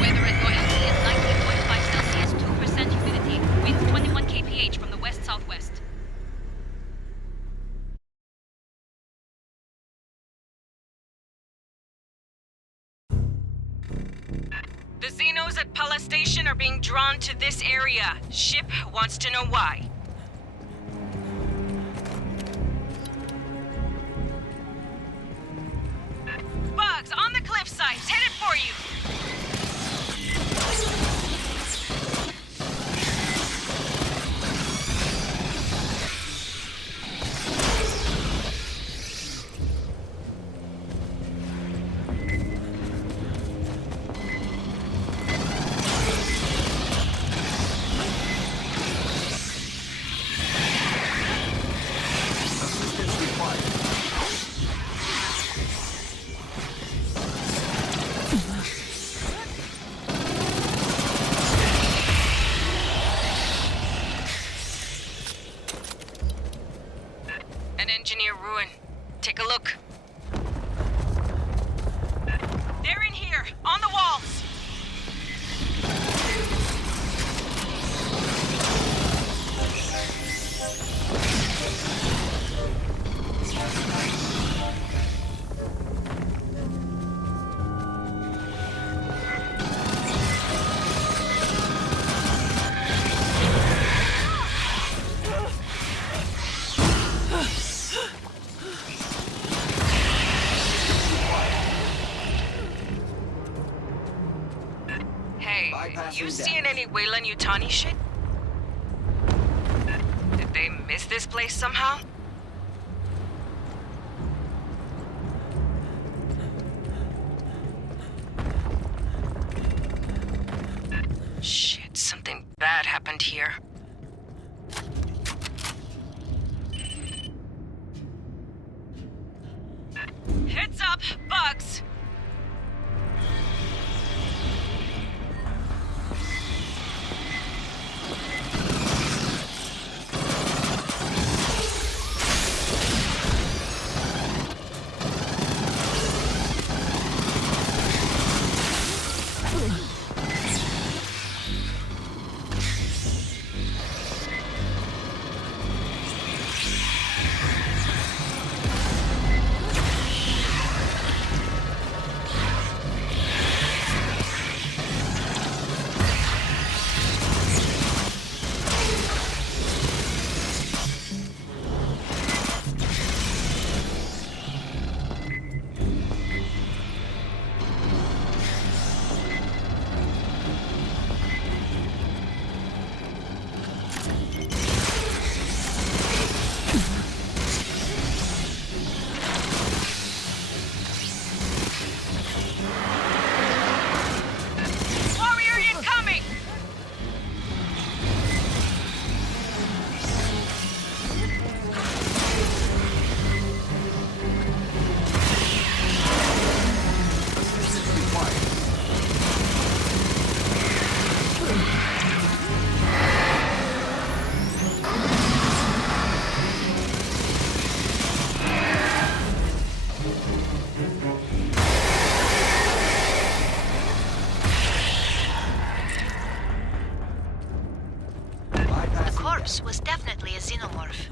Weather at Noyelston is 19.5 Celsius, 2% humidity, wind 21 kph from the west-southwest. The Xenos at Pala Station are being drawn to this area. Ship wants to know why. Bugs, on the cliffside, headed for you! An engineer ruin. Take a look. They're in here, on the walls! Hey, you seeing any Weyland-Yutani shit? Did they miss this place somehow? Shit, something bad happened here. Heads up, Bugs! xenomorph.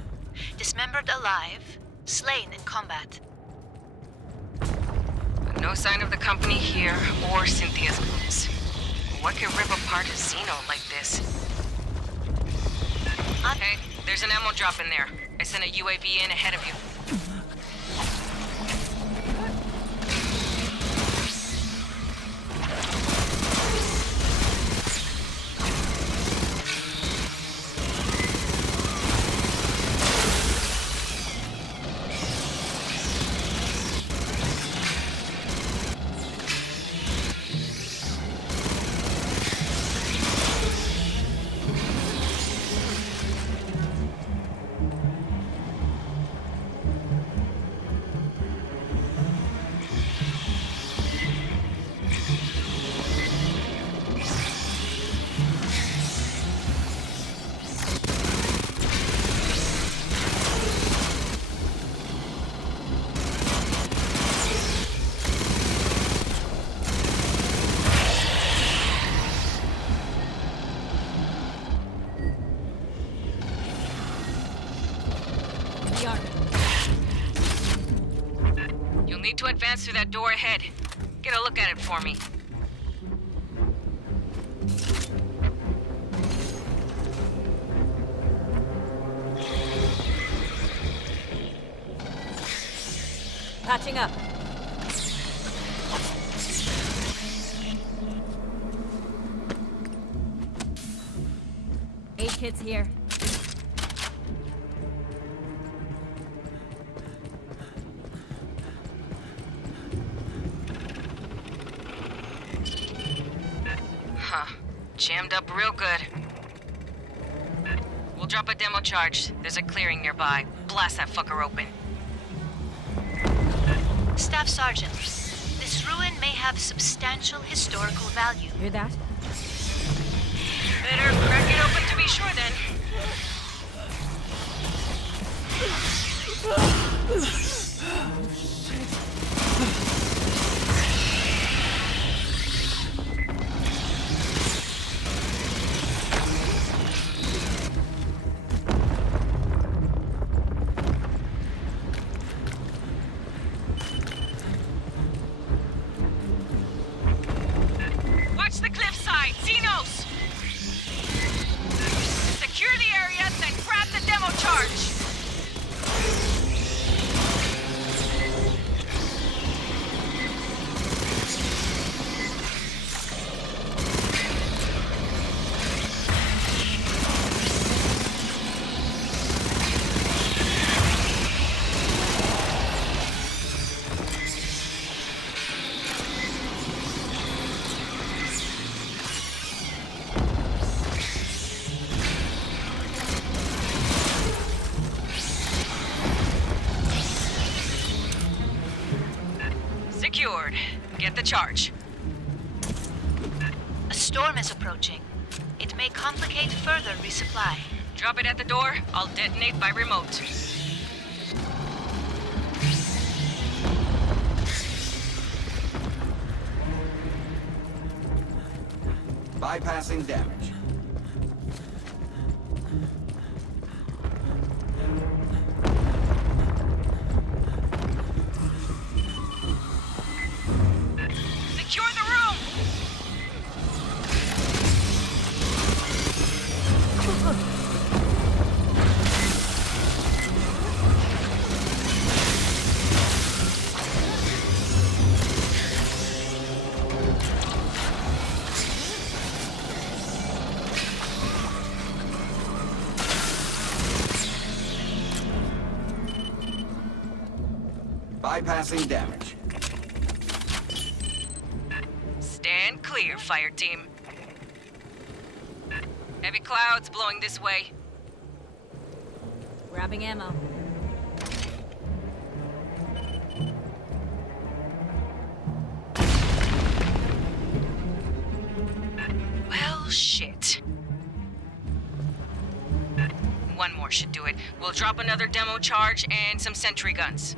Dismembered alive, slain in combat. No sign of the company here or Cynthia's clues. What could rip apart a Xeno like this? Hey, there's an ammo drop in there. I sent a UAV in ahead of you. You'll need to advance through that door ahead. Get a look at it for me. Patching up. Aid kits here. Jammed up real good. We'll drop a demo charge. There's a clearing nearby. Blast that fucker open. Staff Sergeant, this ruin may have substantial historical value. Hear that? Better crack it open to be sure then. Watch the cliffside, Xenos! Secure the area, then grab the demo charge! Secured. Get the charge. A storm is approaching. It may complicate further resupply. Drop it at the door. I'll detonate by remote. Bypassing damage. Secure the room! Bypassing damage. Stand clear, fire team. Heavy clouds blowing this way. Grabbing ammo. Well, shit. One more should do it. We'll drop another demo charge and some sentry guns.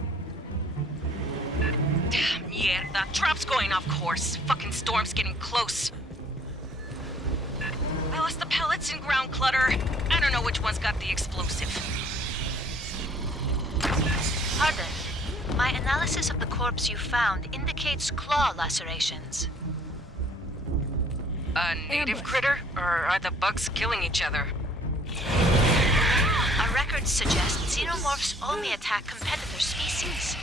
Yeah, the drop's going off course. Fucking storm's getting close. Well, lost the pellets in ground clutter. I don't know which one's got the explosive. Pardon. My analysis of the corpse you found indicates claw lacerations. A native critter? Or are the bugs killing each other? Our records suggest xenomorphs only attack competitor species.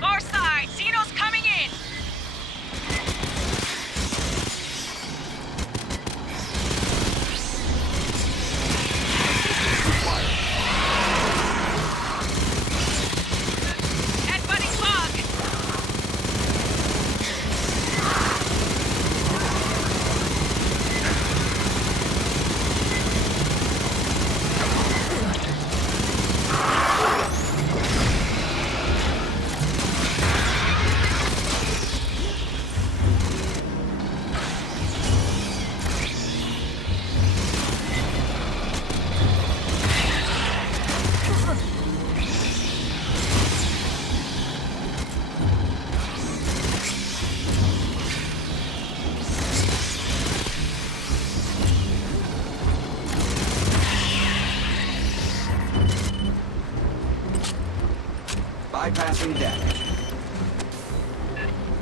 Far side! Xeno's coming in! Headbutting bug! Bypassing damage.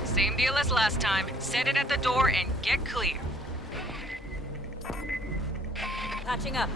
Same deal as last time. Set it at the door and get clear. Patching up.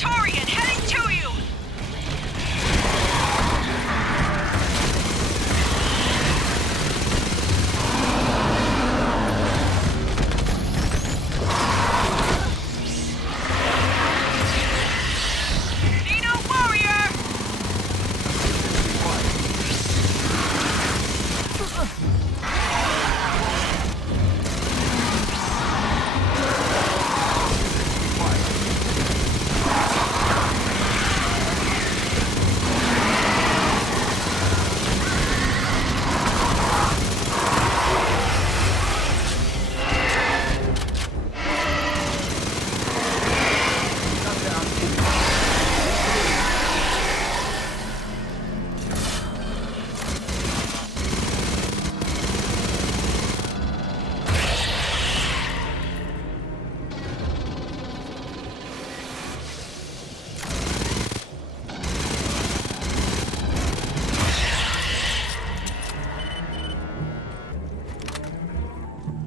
Praetorian, heading to you! Xeno warrior!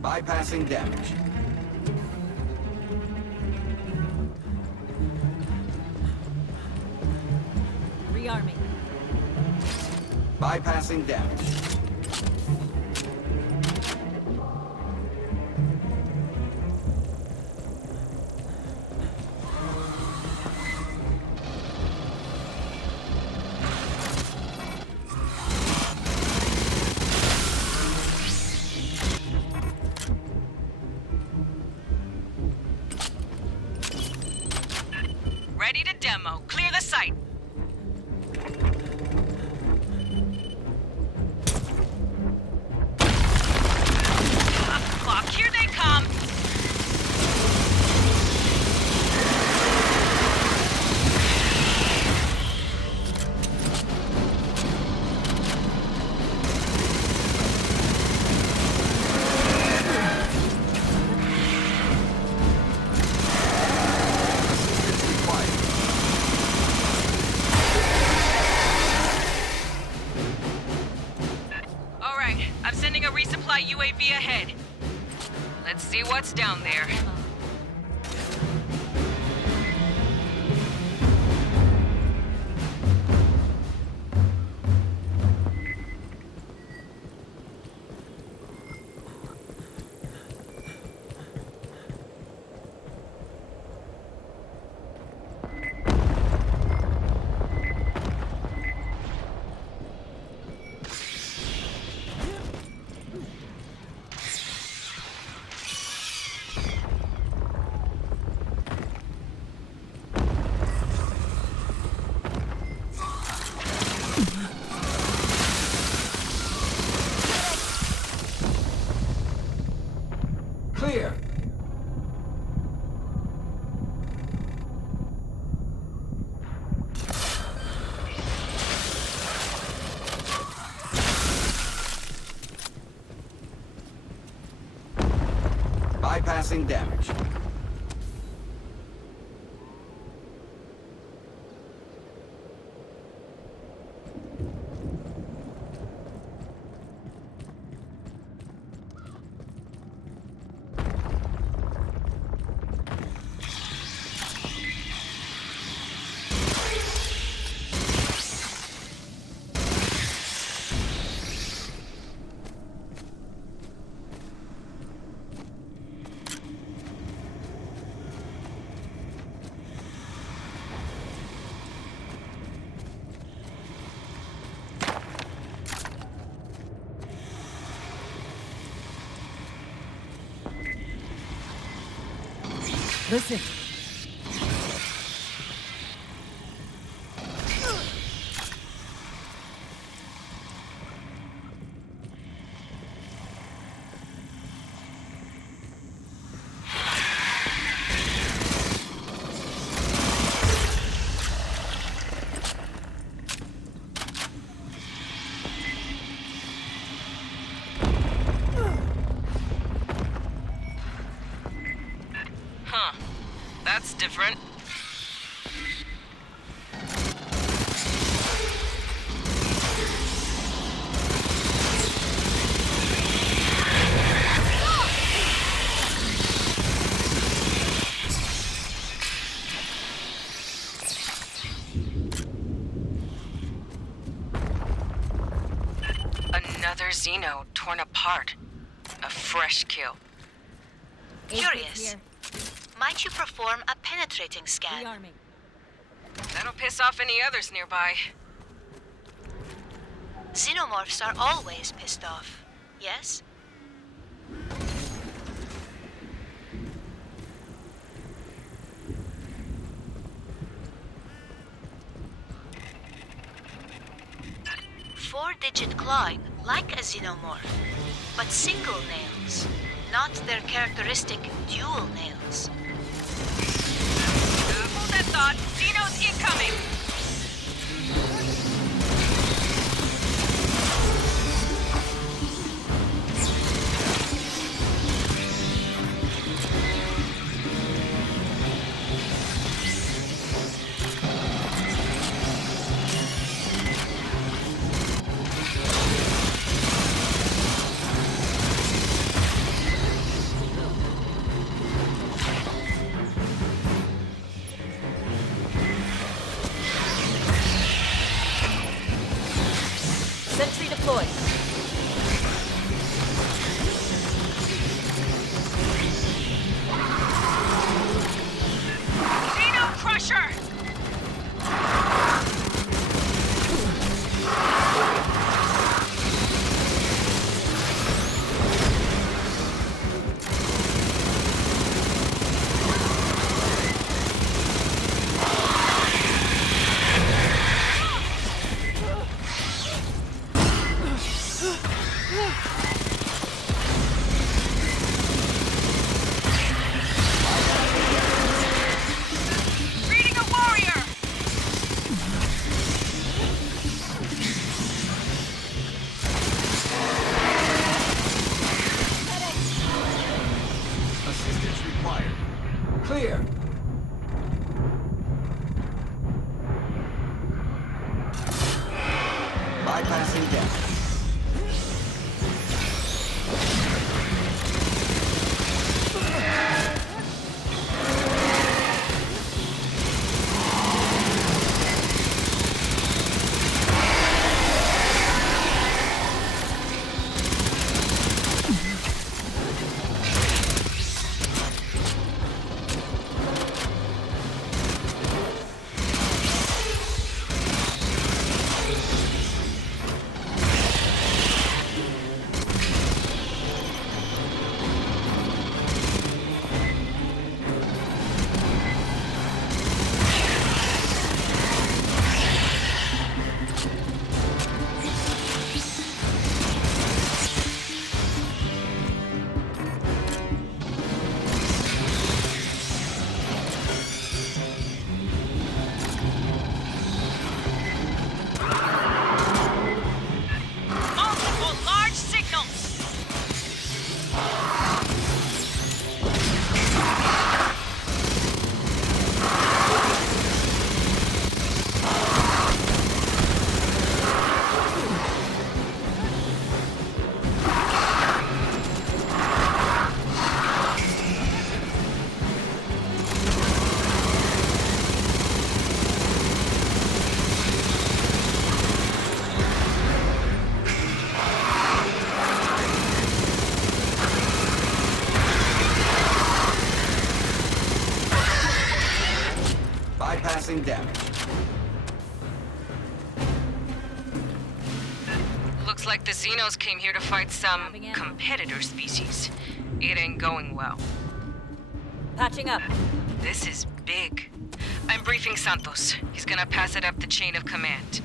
Bypassing damage. Rearming. Bypassing damage. Ready to demo. Clear the site. Bypassing damage. Listen. Huh. That's different. Another Xeno torn apart. A fresh kill. Curious. Might you perform a penetrating scan? Rearming. That'll piss off any others nearby. Xenomorphs are always pissed off, yes? Four-digit clawing, like a xenomorph, but single nails, not their characteristic dual nails. Hold that thought. Xeno's incoming! Sentry deployed. Xeno Crusher! Reading a warrior! Assistance required. Clear. Bypassing damage. Bypassing damage. Looks like the Xenos came here to fight some competitor species. It ain't going well. Patching up. This is big. I'm briefing Santos. He's gonna pass it up the chain of command.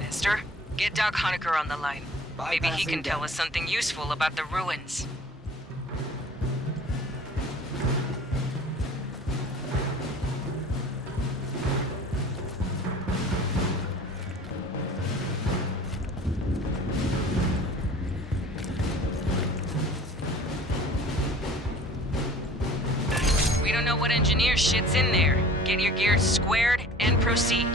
Esther, get Doc Honecker on the line. Maybe he can tell us something useful about the ruins. We don't know what engineer shit's in there. Get your gear squared and proceed.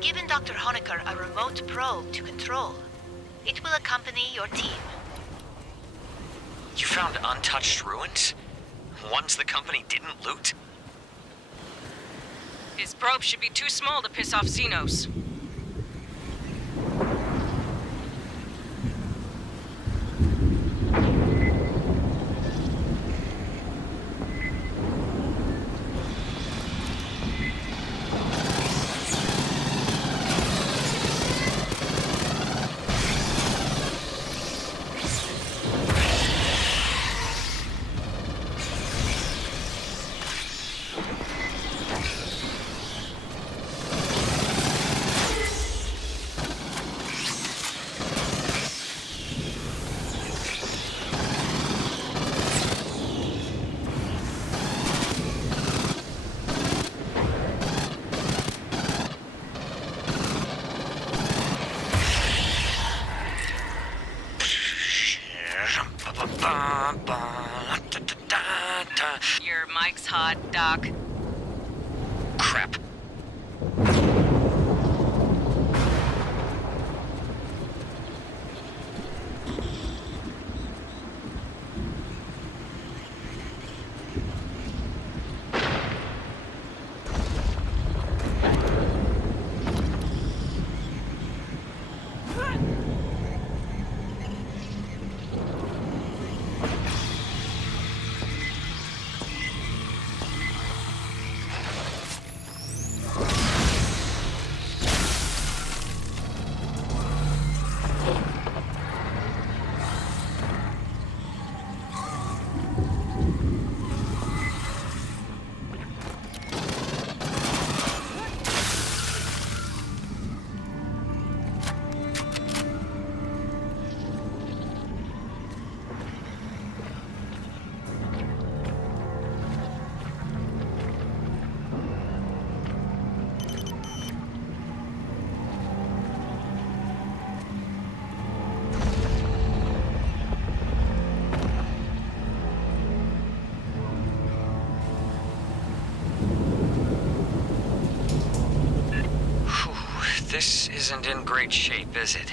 I've given Dr. Honecker a remote probe to control. It will accompany your team. You found untouched ruins? Ones the company didn't loot? His probe should be too small to piss off Xenos. Your mic's hot, Doc. Crap. This isn't in great shape, is it?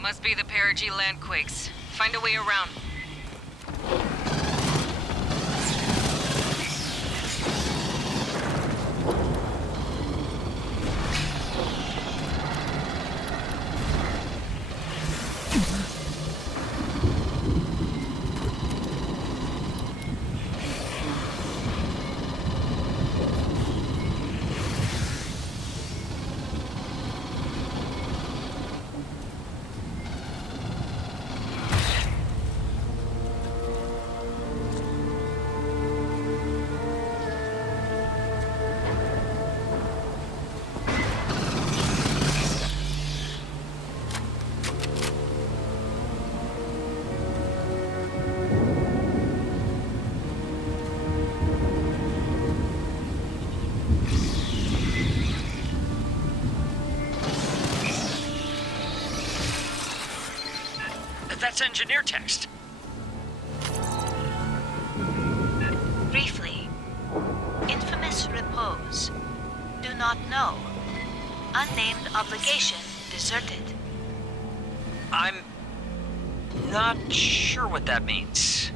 Must be the perigee landquakes. Find a way around. That's engineer text. Briefly, infamous repose. Do not know. Unnamed obligation deserted. I'm not sure what that means.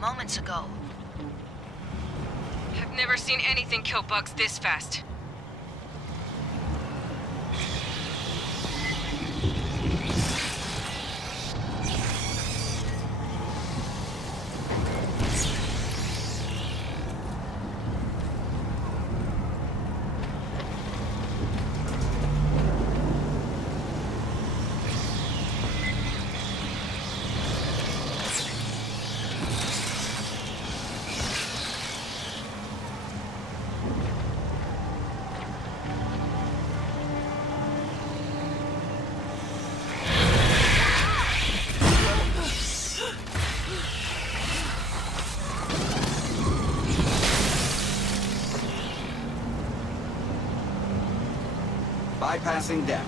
moments ago. I've never seen anything kill bugs this fast. Bypassing damage.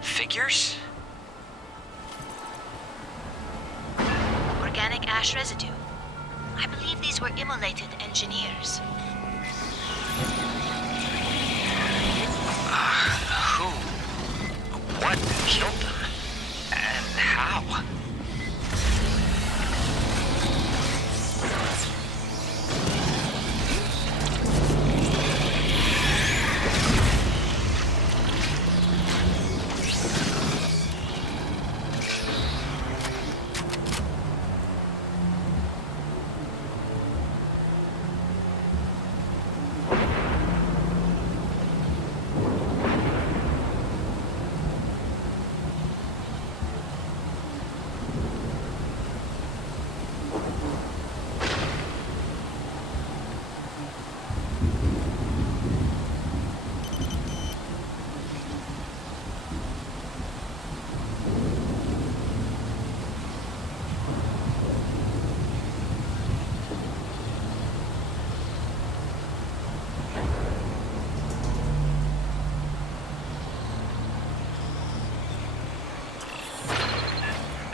Figures? Organic ash residue. I believe these were immolated engineers. Who? What killed them? And how?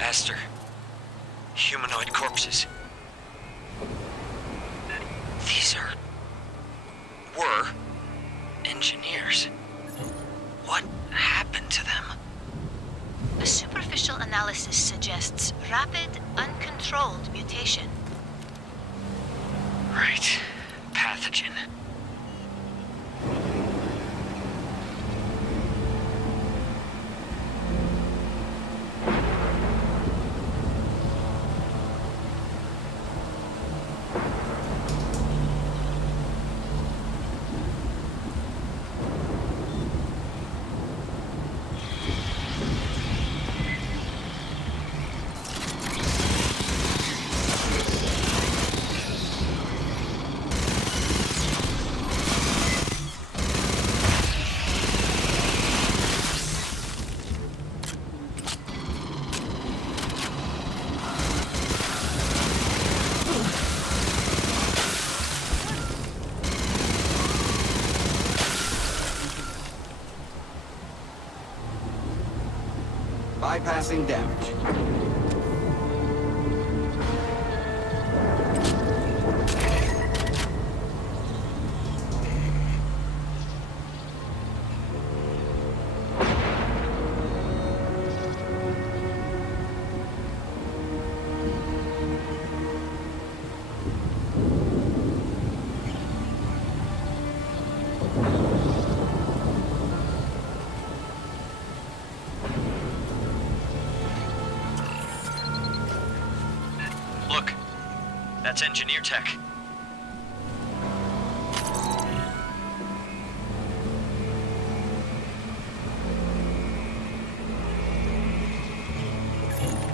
Esther. Humanoid corpses. These were engineers. What happened to them? A superficial analysis suggests rapid, uncontrolled mutation. Right. Pathogen. Bypassing damage. That's engineer tech.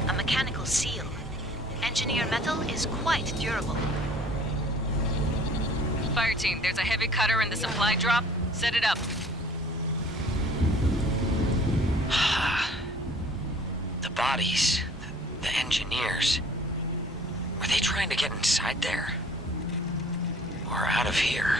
A mechanical seal. Engineer metal is quite durable. Fire team, there's a heavy cutter in the supply drop. Set it up. The bodies, the engineers, were they trying to get inside there? Or out of here?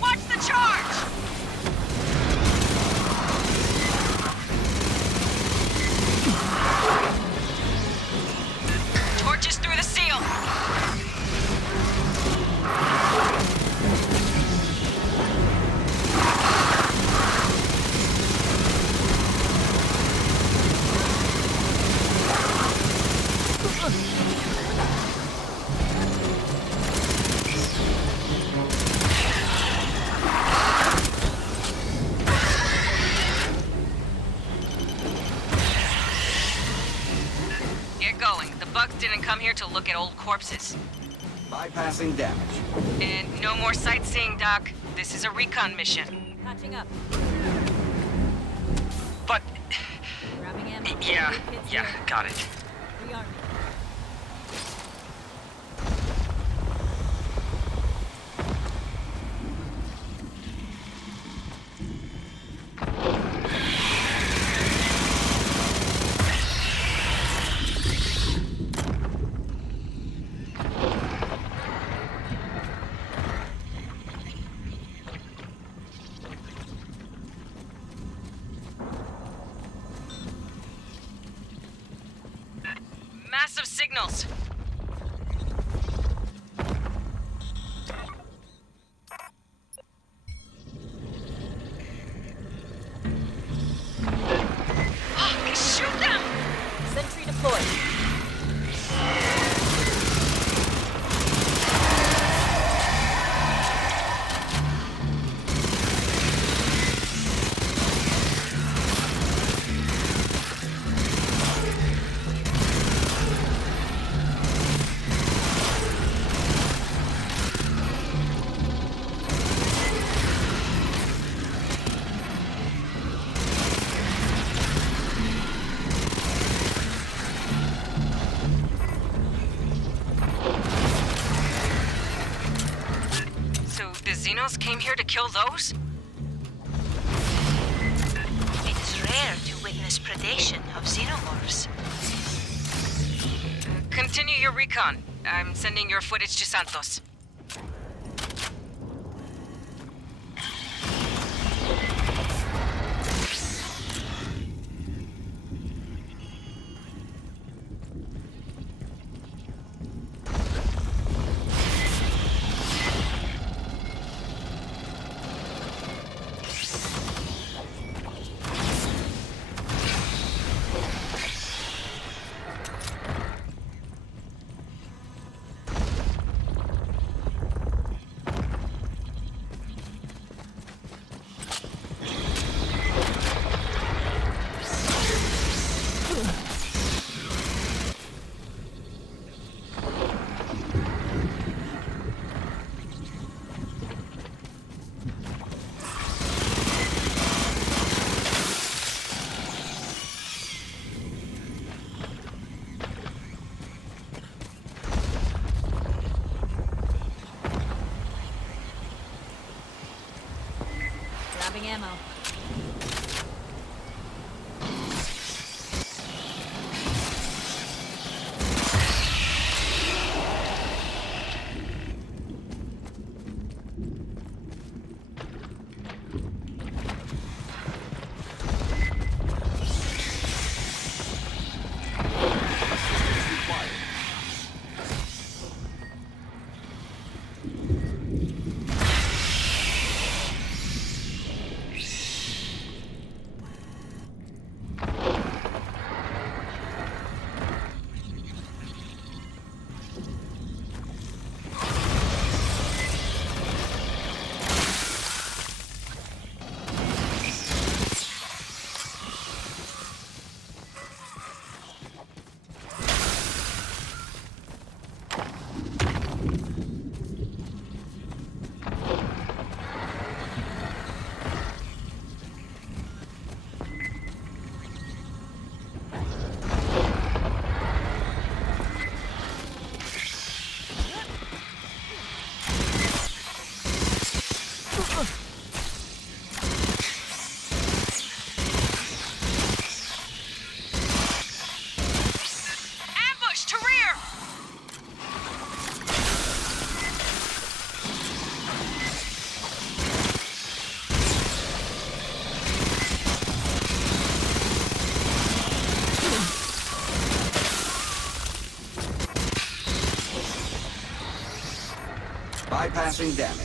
Watch the charge! Torches through the seal! Didn't come here to look at old corpses. Bypassing damage. And no more sightseeing, Doc. This is a recon mission. Patching up. But... Grabbing ammo. Yeah, Kids yeah, here. got it. Rearming. Massive signals. Shoot them! Sentry deployed. The Xenos came here to kill those? It is rare to witness predation of xenomorphs. Continue your recon. I'm sending your footage to Santos. Grabbing ammo. Bypassing damage.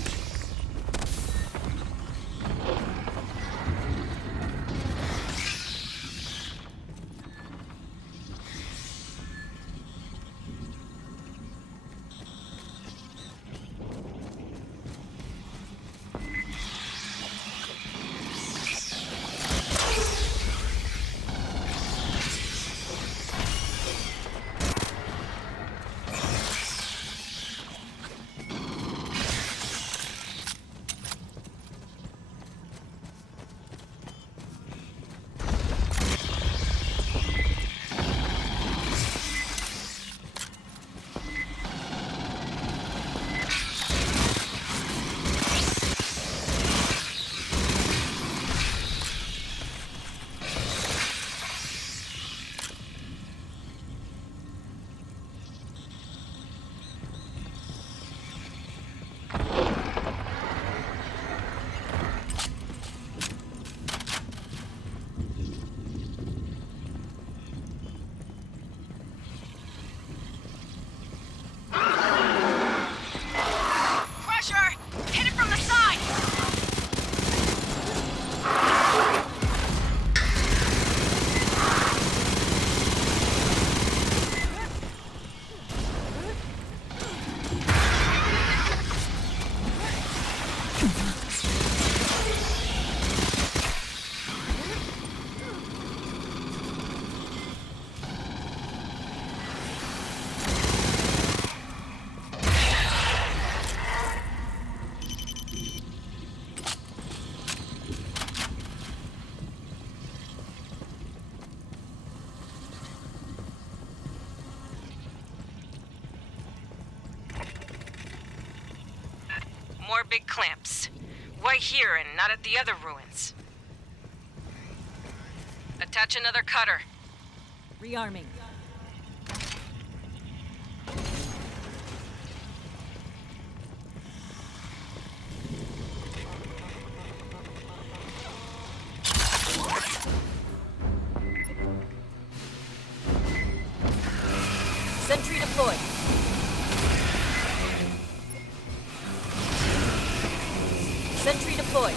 More big clamps. Why here and not at the other ruins? Attach another cutter. Rearming. Sentry deployed. Sentry deployed.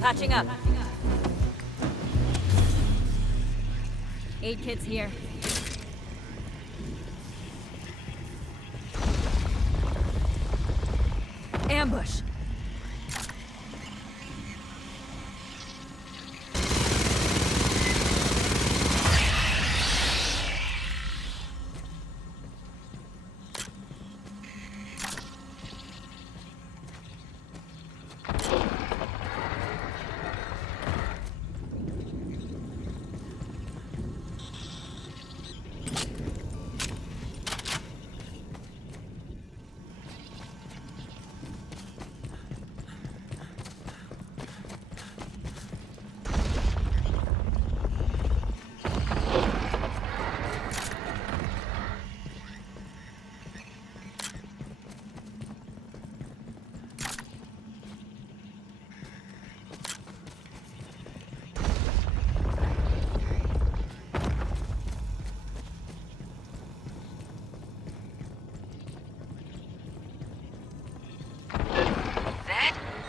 Patching up. Aid kits here. Ambush.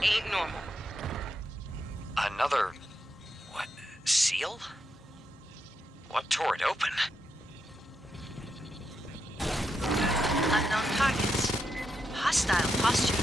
Ain't normal. Another... what? Seal? What tore it open? Unknown targets. Hostile posture.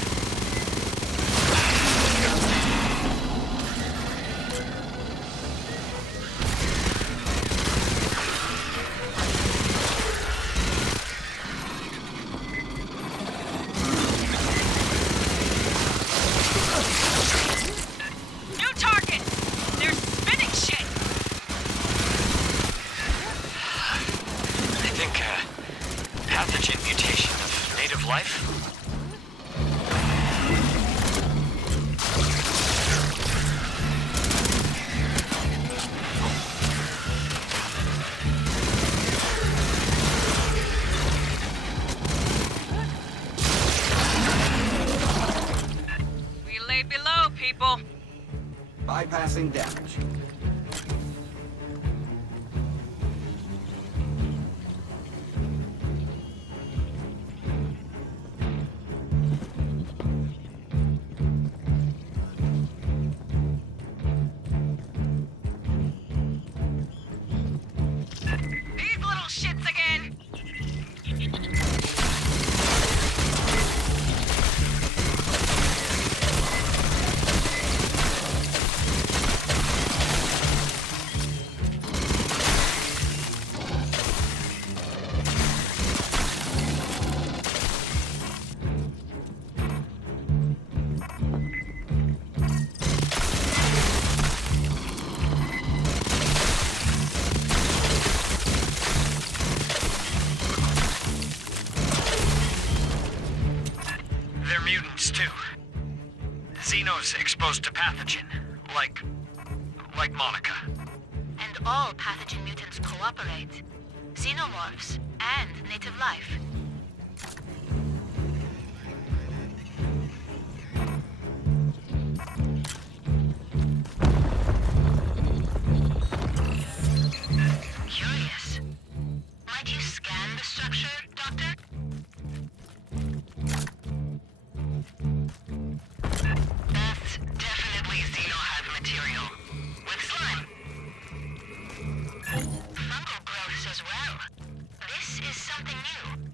Pathogen mutation of native life? We lay below, people. Bypassing damage. These little shits again. They're mutants, too. Xenos exposed to pathogen. Like Monica. And all pathogen mutants cooperate. Xenomorphs and native life. Curious. Might you scan the structure, Doctor? That's definitely xenohive material. With slime. Fungal growths as well. This is something new.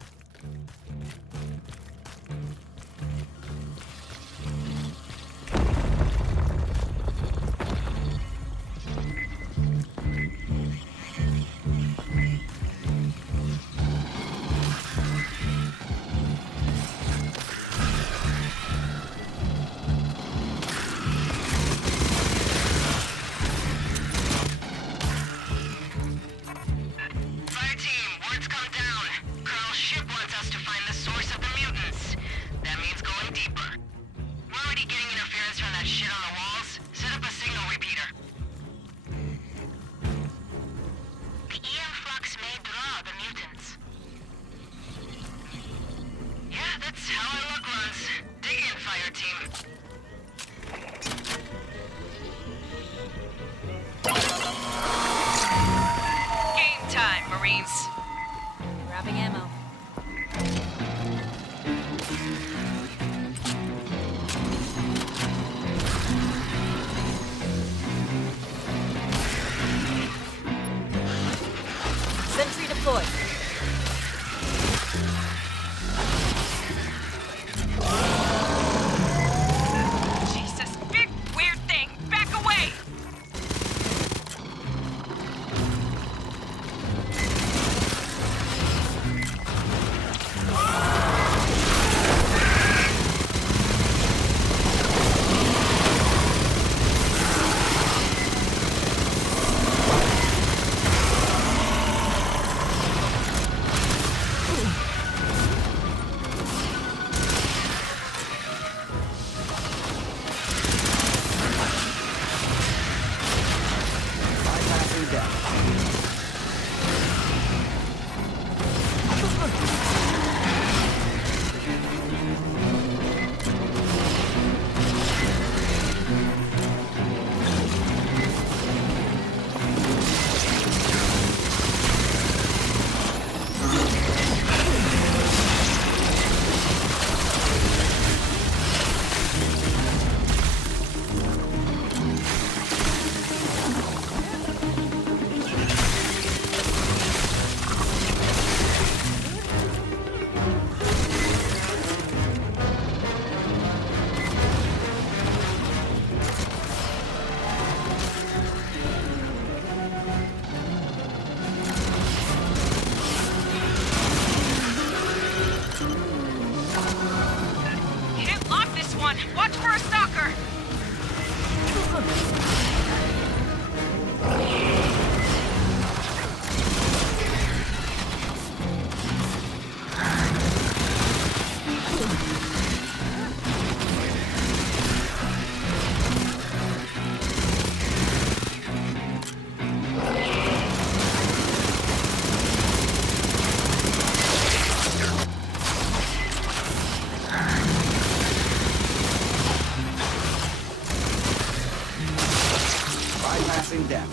damage.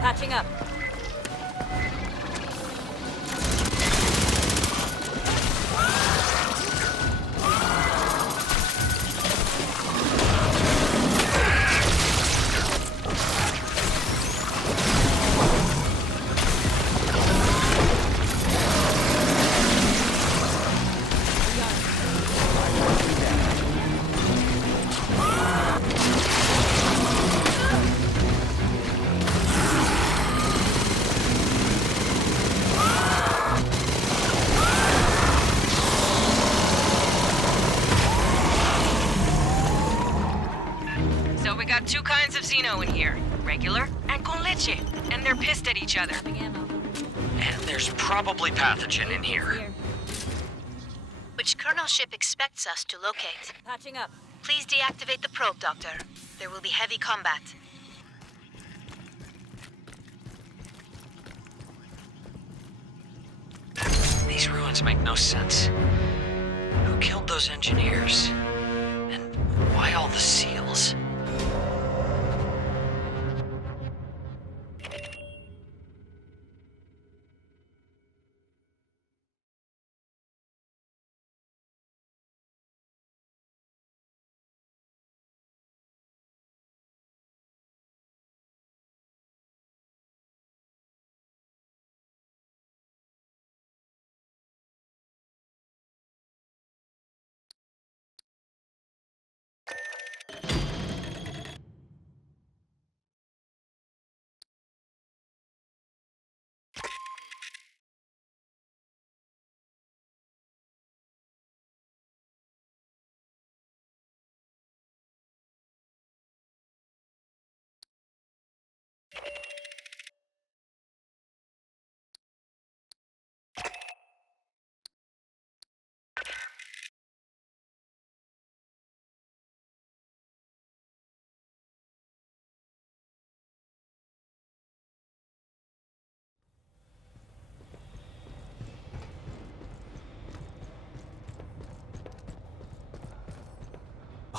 Patching up. So we got two kinds of Xeno in here. Regular and con leche. And they're pissed at each other. And there's probably pathogen in here. Which Colonel Ship expects us to locate. Patching up. Please deactivate the probe, Doctor. There will be heavy combat. These ruins make no sense. Who killed those engineers? And why all the seals?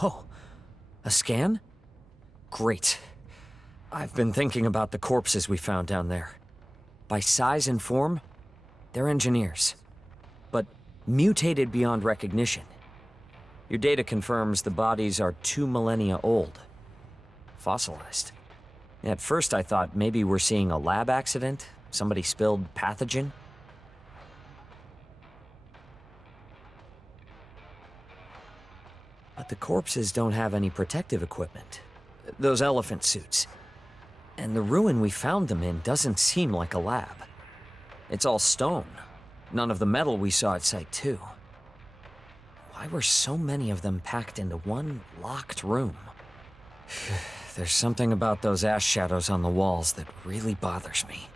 Oh, a scan? Great. I've been thinking about the corpses we found down there. By size and form, they're engineers. But mutated beyond recognition. Your data confirms the bodies are 2 millennia old. Fossilized. At first I thought maybe we're seeing a lab accident. Somebody spilled pathogen. But the corpses don't have any protective equipment. Those elephant suits. And the ruin we found them in doesn't seem like a lab. It's all stone. None of the metal we saw at Site 2. Why were so many of them packed into one locked room? There's something about those ash shadows on the walls that really bothers me.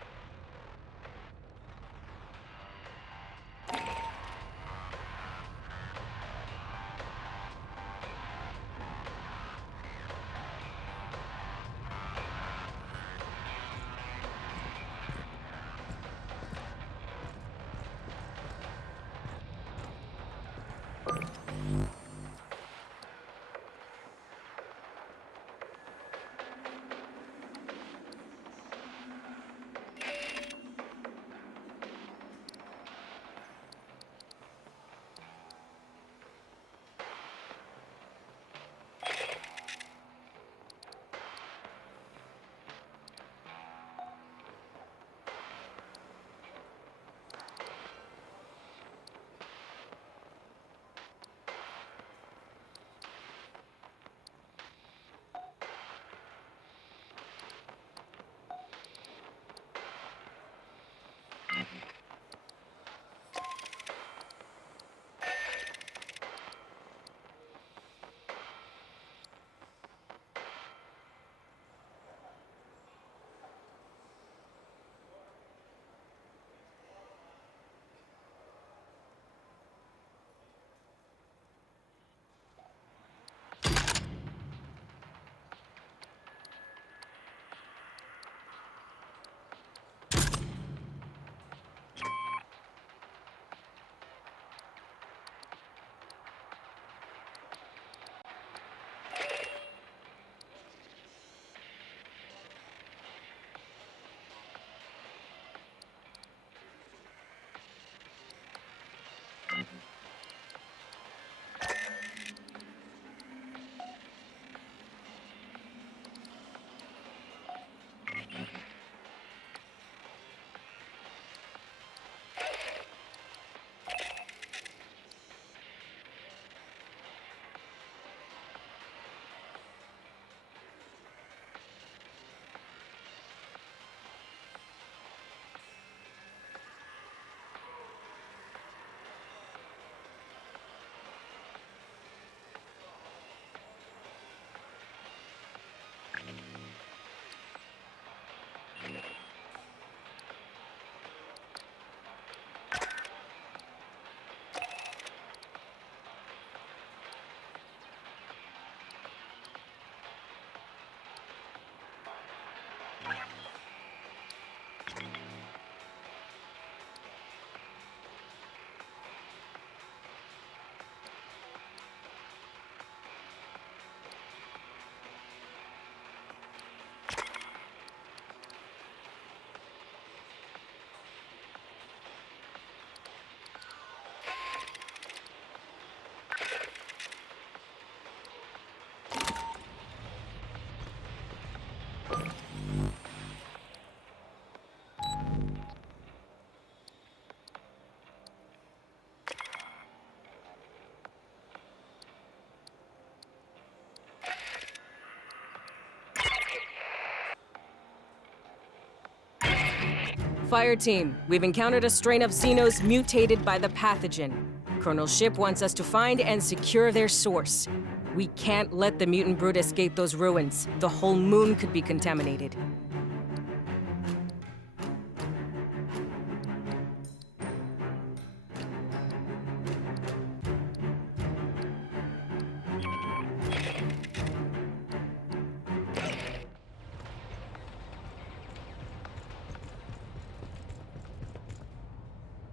Fire team, we've encountered a strain of Xenos mutated by the pathogen. Colonel Ship wants us to find and secure their source. We can't let the mutant brood escape those ruins. The whole moon could be contaminated.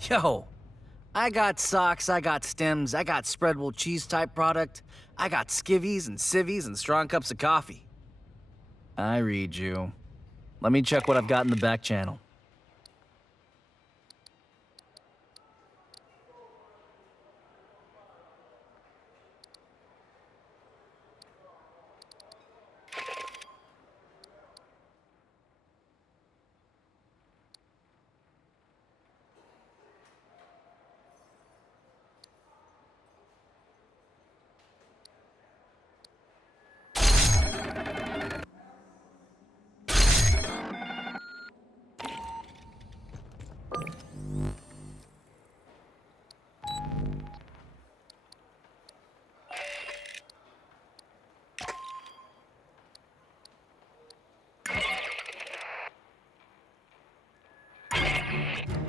Yo, I got socks, I got stems, I got spreadable cheese type product, I got skivvies and civvies and strong cups of coffee. I read you. Let me check what I've got in the back channel.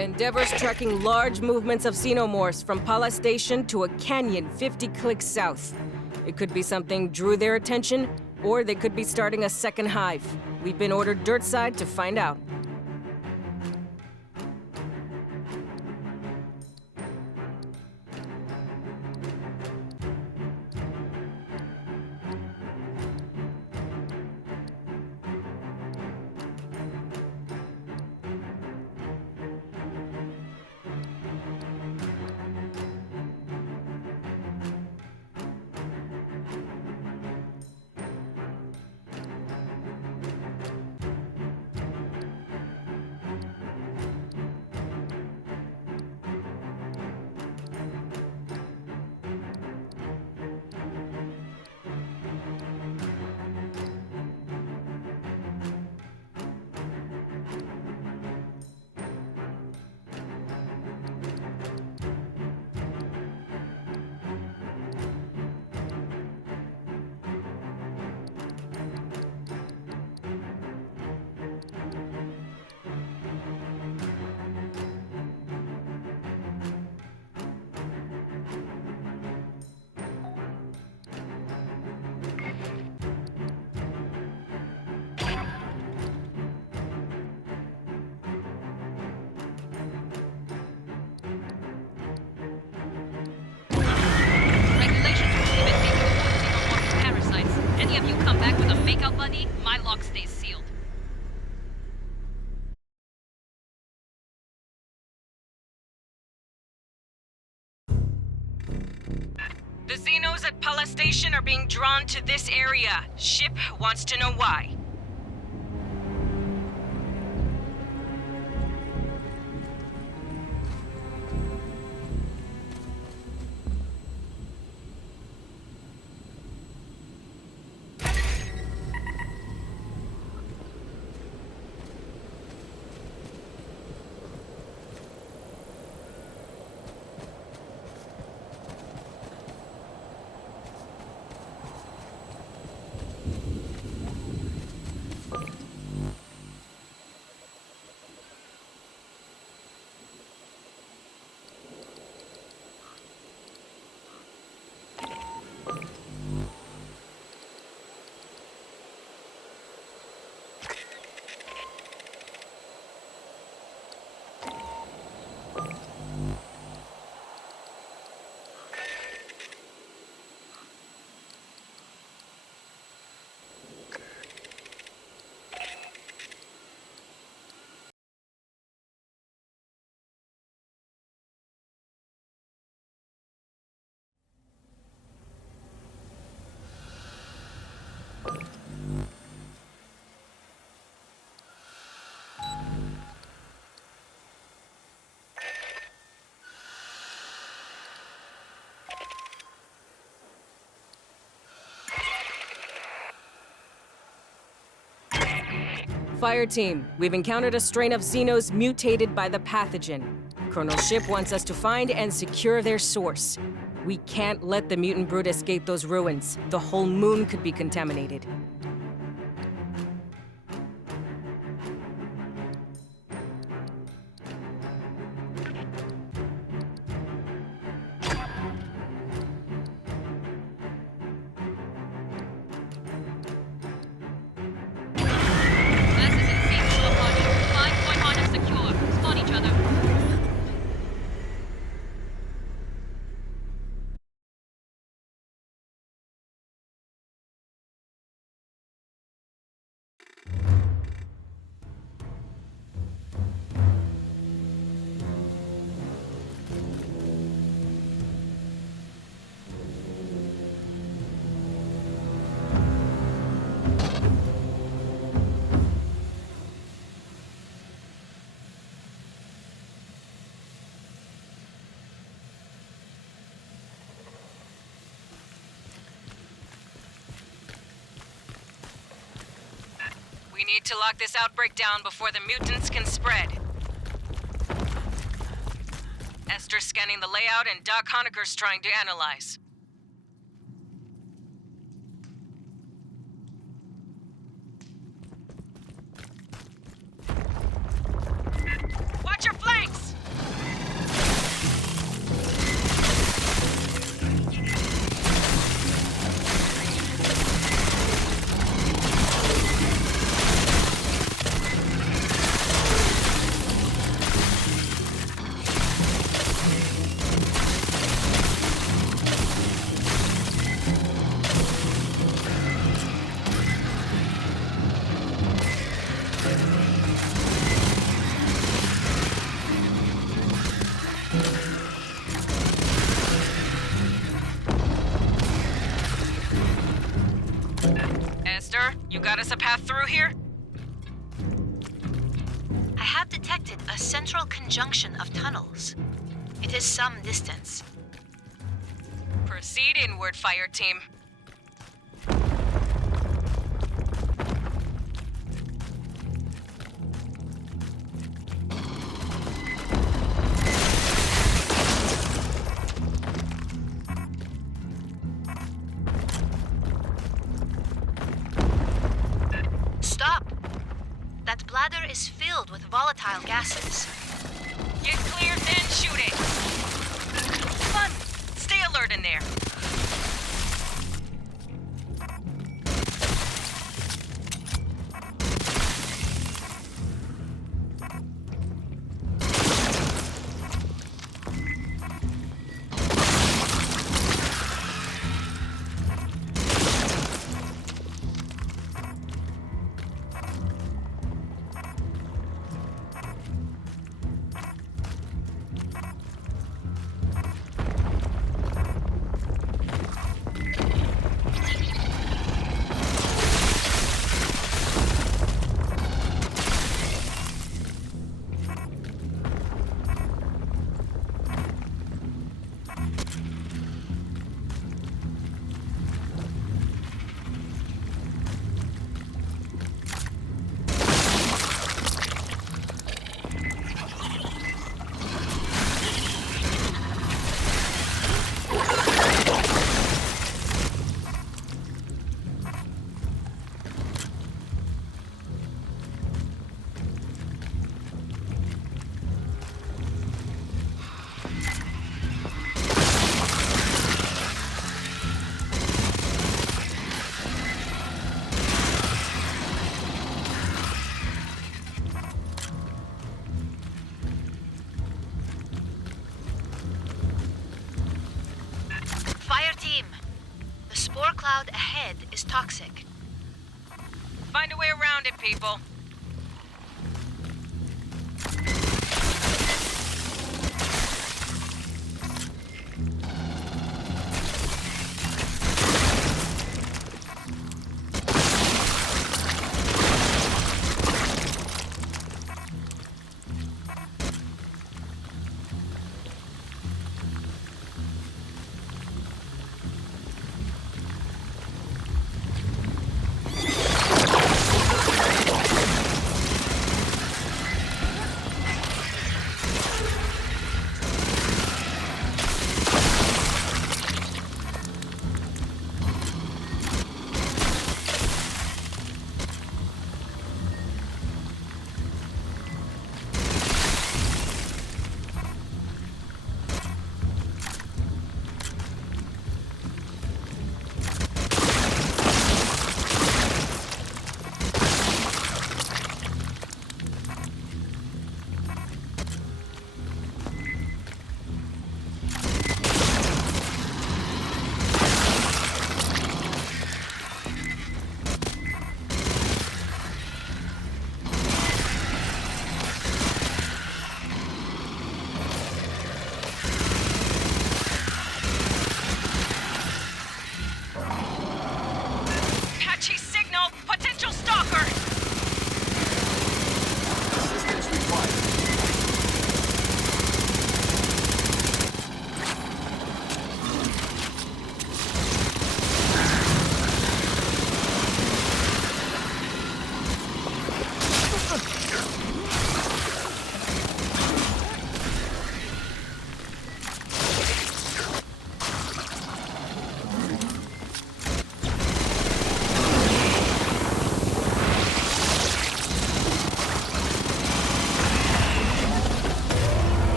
Endeavor's tracking large movements of xenomorphs from Pala Station to a canyon 50 clicks south. It could be something drew their attention, or they could be starting a second hive. We've been ordered dirtside to find out. Any of you come back with a makeout buddy, my lock stays sealed. The Xenos at Pala Station are being drawn to this area. Ship wants to know why. Fire team, we've encountered a strain of Xenos mutated by the pathogen. Colonel Ship wants us to find and secure their source. We can't let the mutant brood escape those ruins. The whole moon could be contaminated. This is insane. Apology. 5-point harness secure. Spawn each other. We need to lock this outbreak down before the mutants can spread. Esther's scanning the layout and Doc Honeker's trying to analyze. Watch your flanks! Esther, you got us a path through here? I have detected a central conjunction of tunnels. It is some distance. Proceed inward, fire team. Stop! That bladder is filled with volatile gases. Get clear, then shoot it! Come on! Stay alert in there! Fire team! The spore cloud ahead is toxic. Find a way around it, people.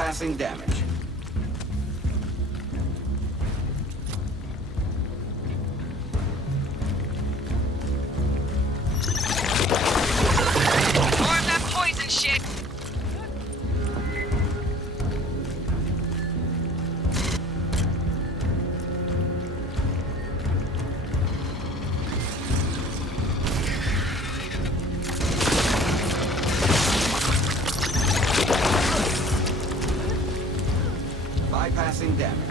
Bypassing damage. More of that poison shit! Bypassing damage.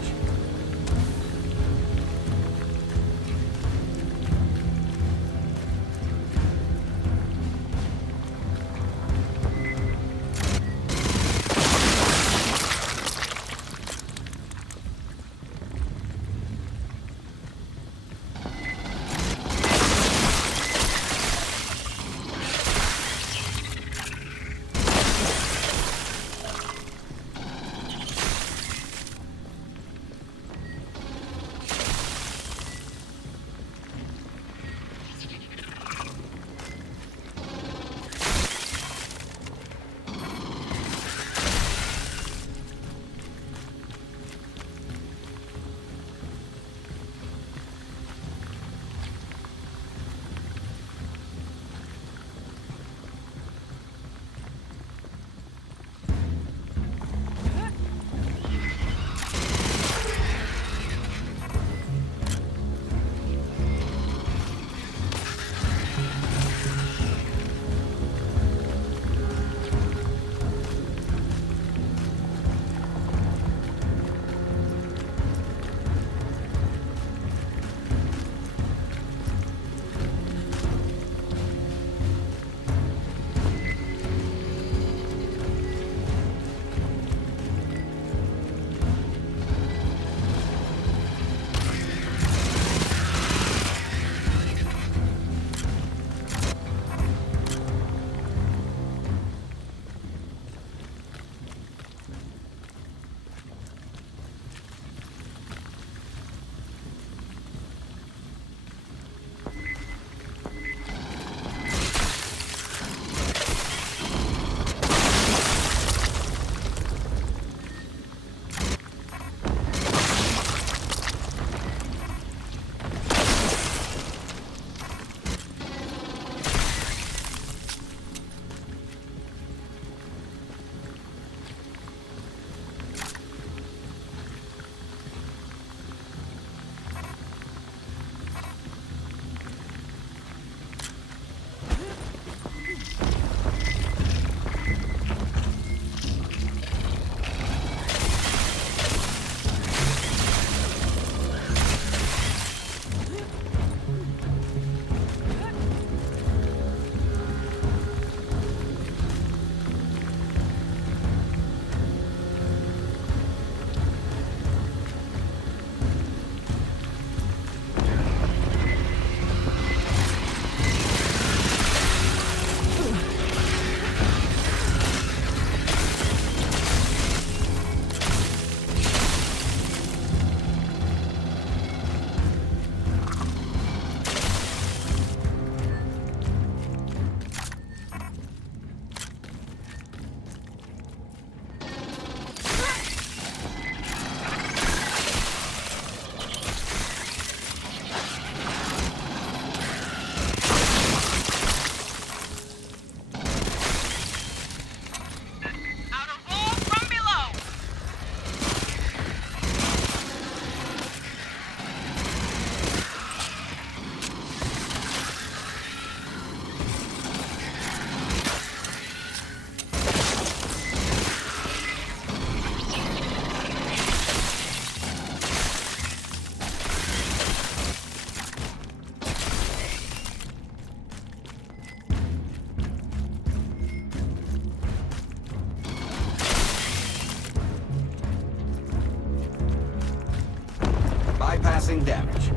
Bypassing damage.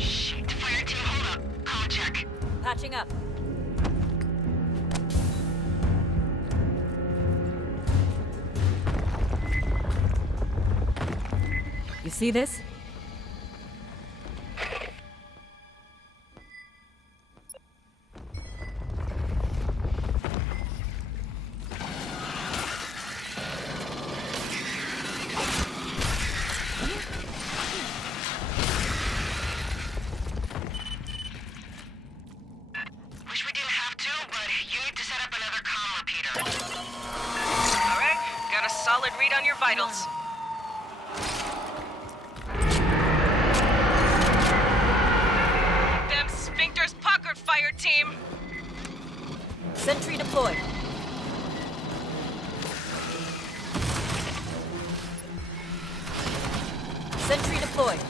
Shit, fire team, hold up. Call check. Patching up. You see this? seatbelts. Them sphincters puckered, fire team! Sentry deployed. Sentry deployed.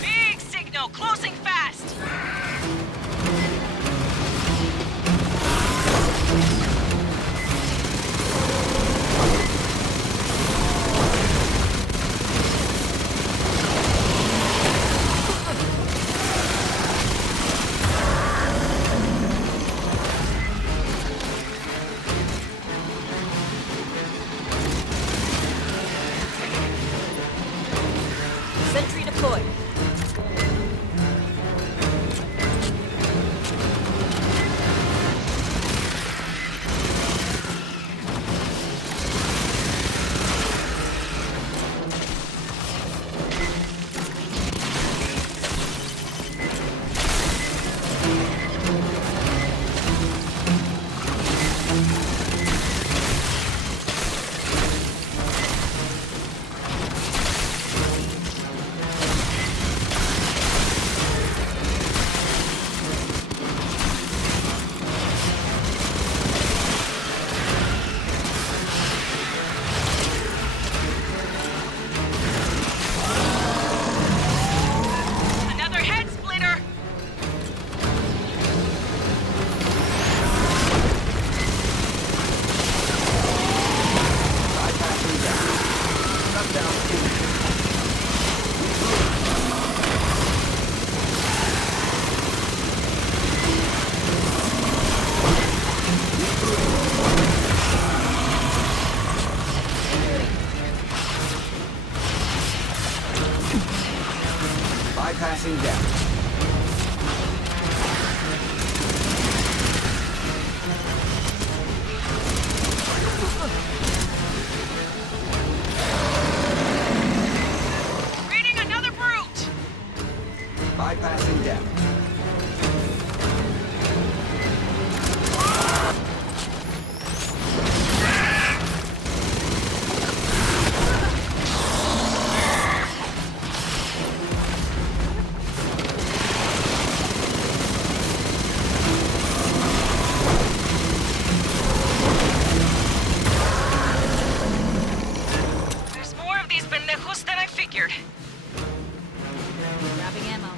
Big signal, closing fast! Sentry deployed. Another head splitter! Bypassing damage. Shut down. Bypassing damage. Reading another brute! Bypassing damage. There's more of these pendejos than I figured. Grabbing ammo.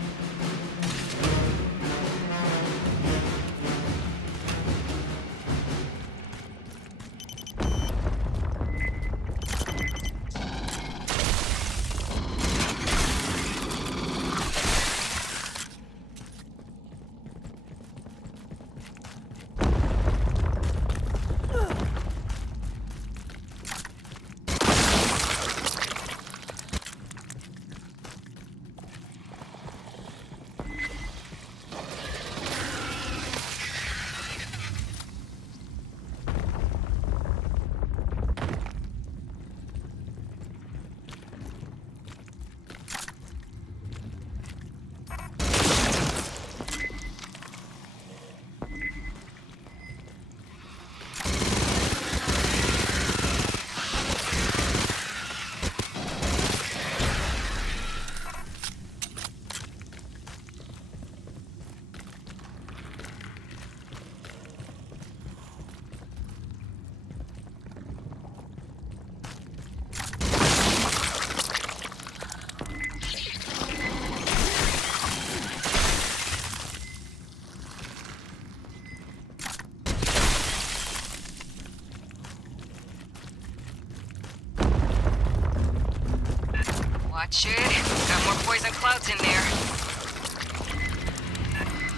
Watch it. Got more poison clouds in there.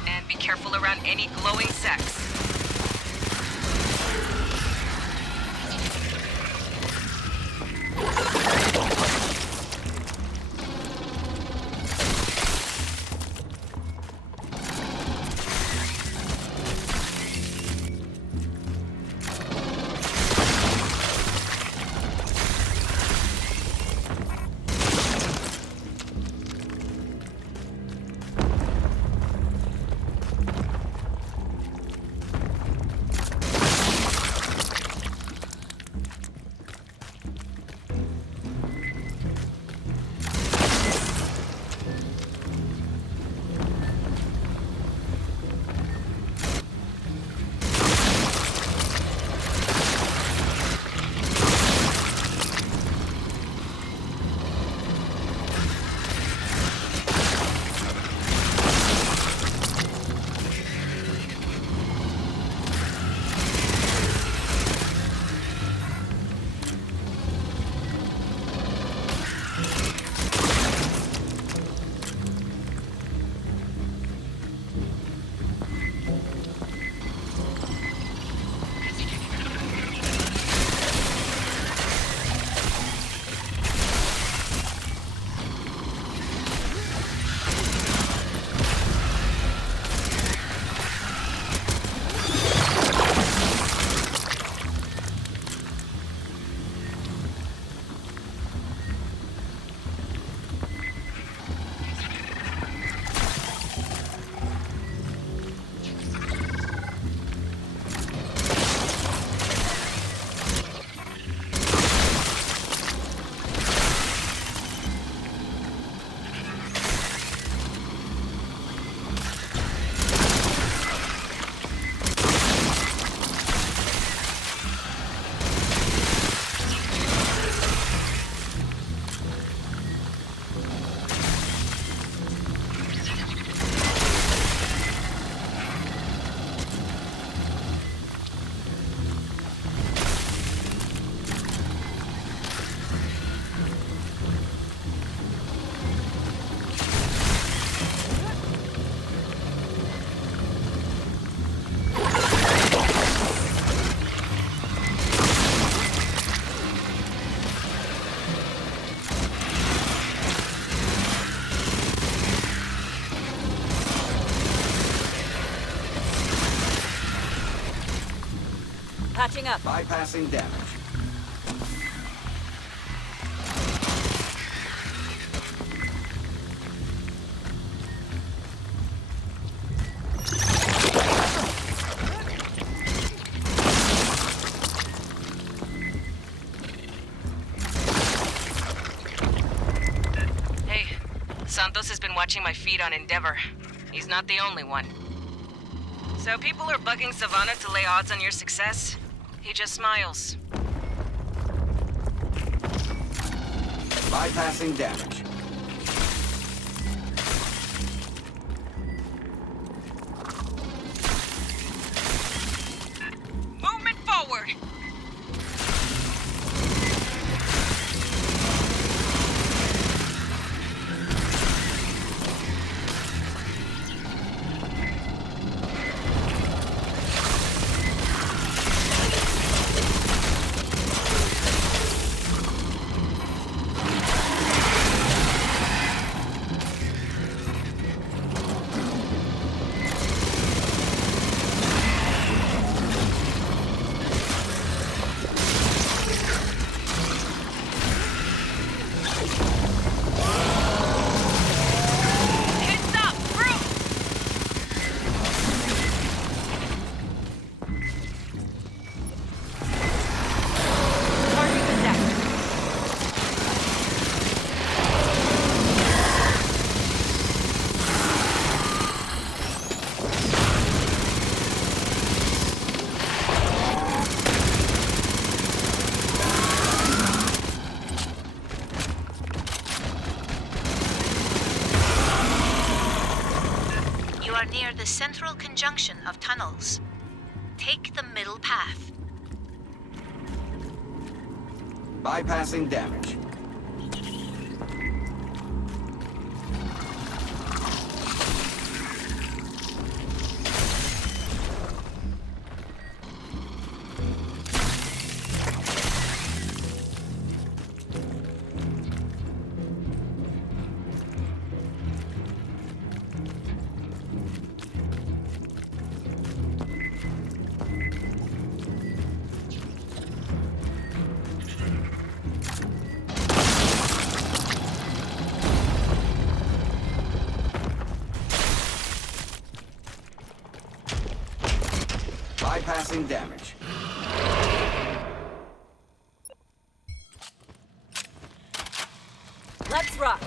And be careful around any glowing sects. Patching up. Bypassing damage. Hey, Santos has been watching my feed on Endeavor. He's not the only one. So people are bugging Savannah to lay odds on your success? He just smiles. Bypassing damage. Movement forward! Near the central conjunction of tunnels. Take the middle path. Bypassing damage. Bypassing damage. Let's rock.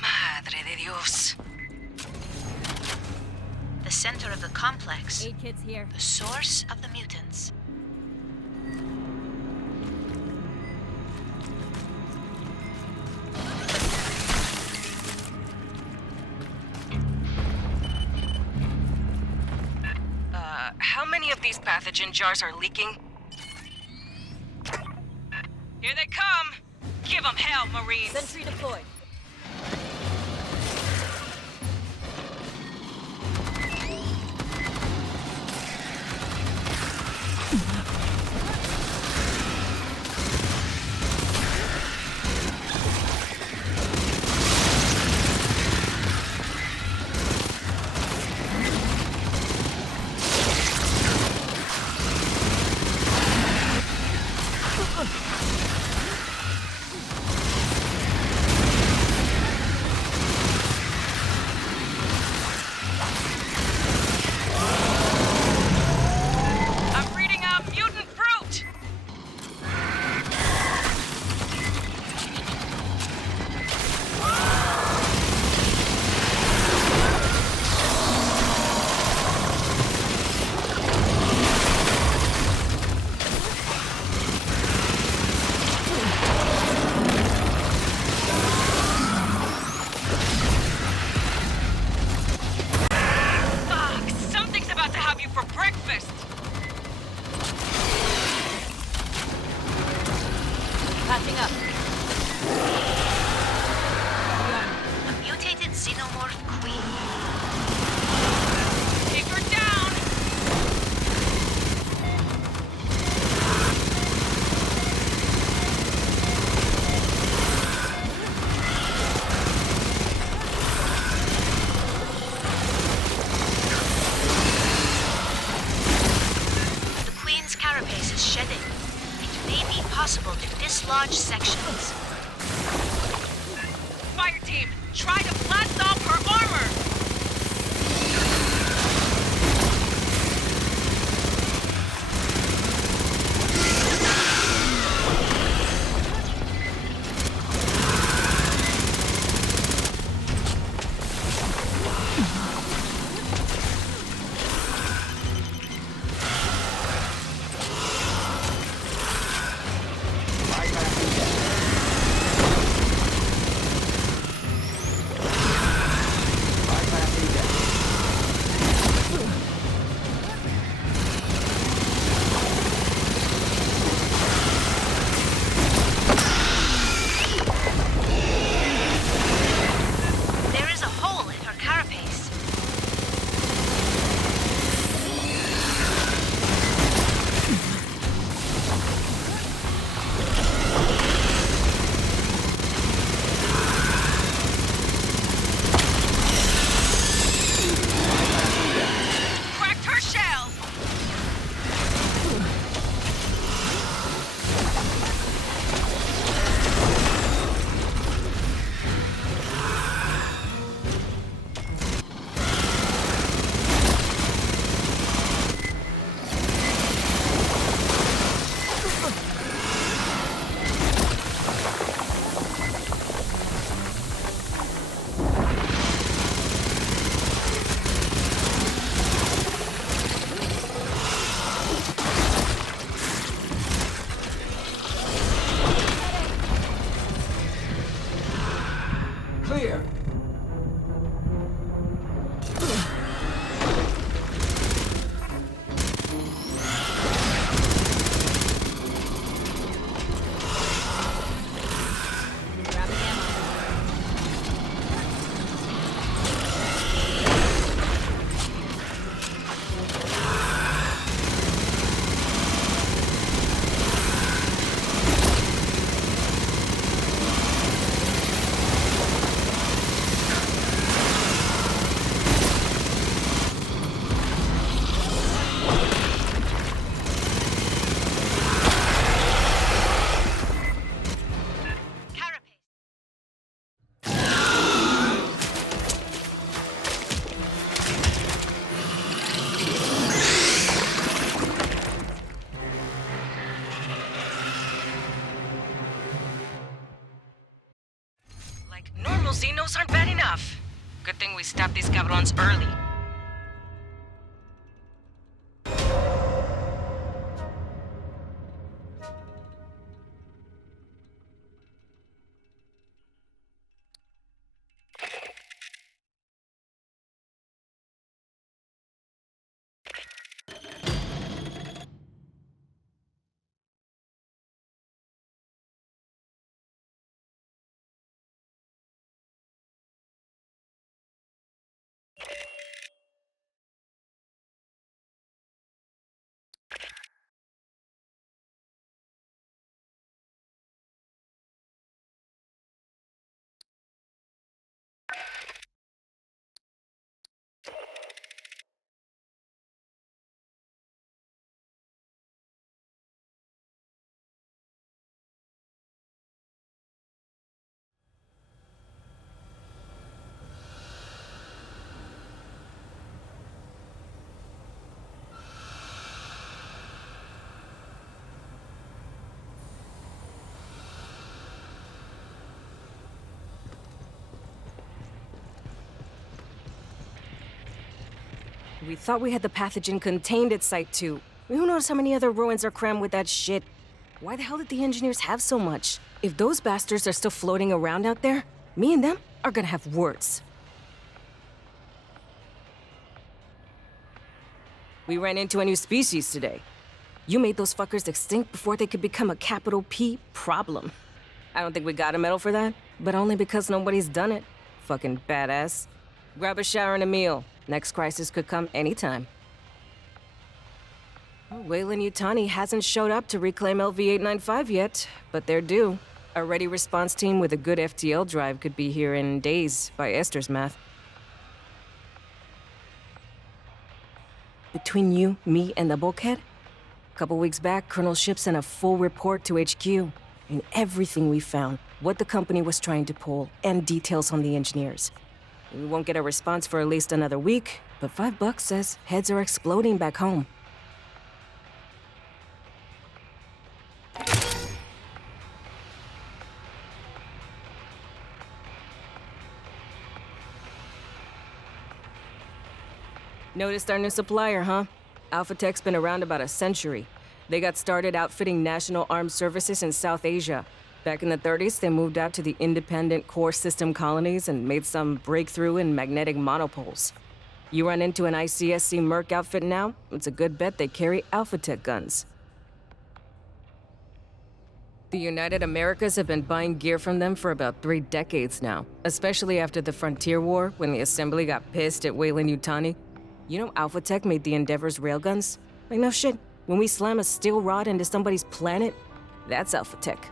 Madre de Dios. The center of the complex. 8 kids here. The source of the mutants. How many of these pathogen jars are leaking? Here they come! Give them hell, Marines! Sentry deployed. I'm reading out mutant fruit! Fuck! Something's about to have you for breakfast! Patching up. A mutated xenomorph queen. Take her down! The queen's carapace is shedding. It may be possible to dislodge sections. Fire team, try to blast off her armor! Bypassing damage. drones early. We thought we had the pathogen contained at Site 2. Who knows how many other ruins are crammed with that shit? Why the hell did the engineers have so much? If those bastards are still floating around out there, me and them are gonna have words. We ran into a new species today. You made those fuckers extinct before they could become a capital P problem. I don't think we got a medal for that, but only because nobody's done it. Fucking badass. Grab a shower and a meal. Next crisis could come anytime. Well, Weyland-Yutani hasn't showed up to reclaim LV-895 yet, but they're due. A ready response team with a good FTL drive could be here in days, by Esther's math. Between you, me, and the bulkhead? A couple weeks back, Colonel Ship sent a full report to HQ. And everything we found, what the company was trying to pull, and details on the engineers. We won't get a response for at least another week, but $5 says heads are exploding back home. Noticed our new supplier, huh? Alpha Tech's been around about a century. They got started outfitting national armed services in South Asia. Back in the 30s, they moved out to the independent core system colonies and made some breakthrough in magnetic monopoles. You run into an ICSC Merc outfit now, it's a good bet they carry Alpha Tech guns. The United Americas have been buying gear from them for about 3 decades now, especially after the Frontier War, when the Assembly got pissed at Weyland-Yutani. You know Alpha Tech made the Endeavor's railguns? Like, no shit. When we slam a steel rod into somebody's planet, that's Alpha Tech.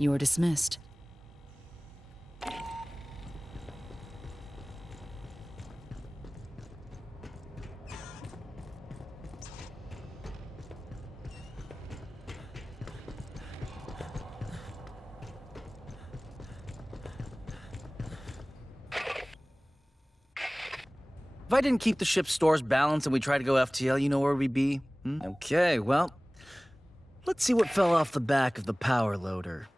You're dismissed. If I didn't keep the ship's stores balanced and we tried to go FTL, you know where we'd be? Okay, well, let's see what fell off the back of the power loader.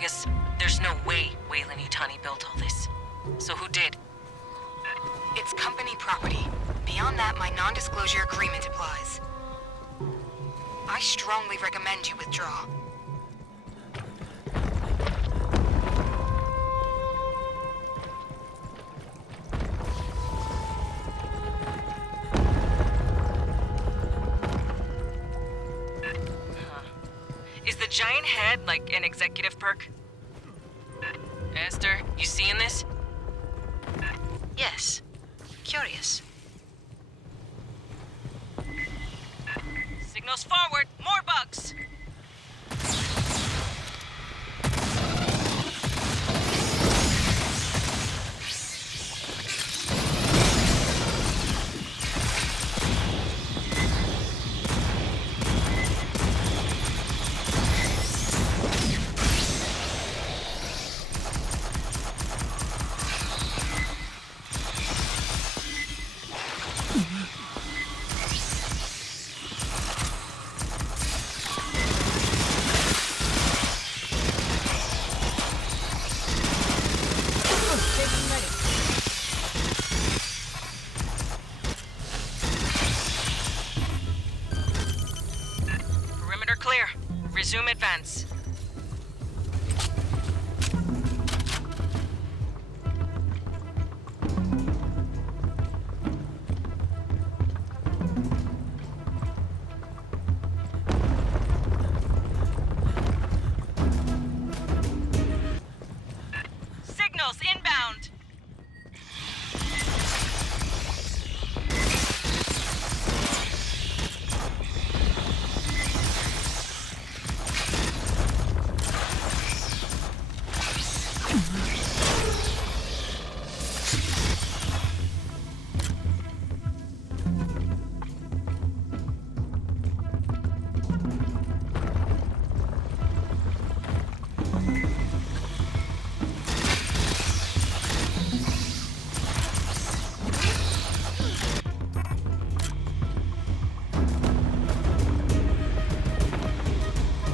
Rodriguez, there's no way Weyland-Yutani built all this. So who did? It's company property. Beyond that, my non-disclosure agreement applies. I strongly recommend you withdraw. Is the giant head like an executive perk? Esther, you seeing this? Yes. Curious. Signals forward, more bugs! Perimeter clear. Resume advance. Signals inbound.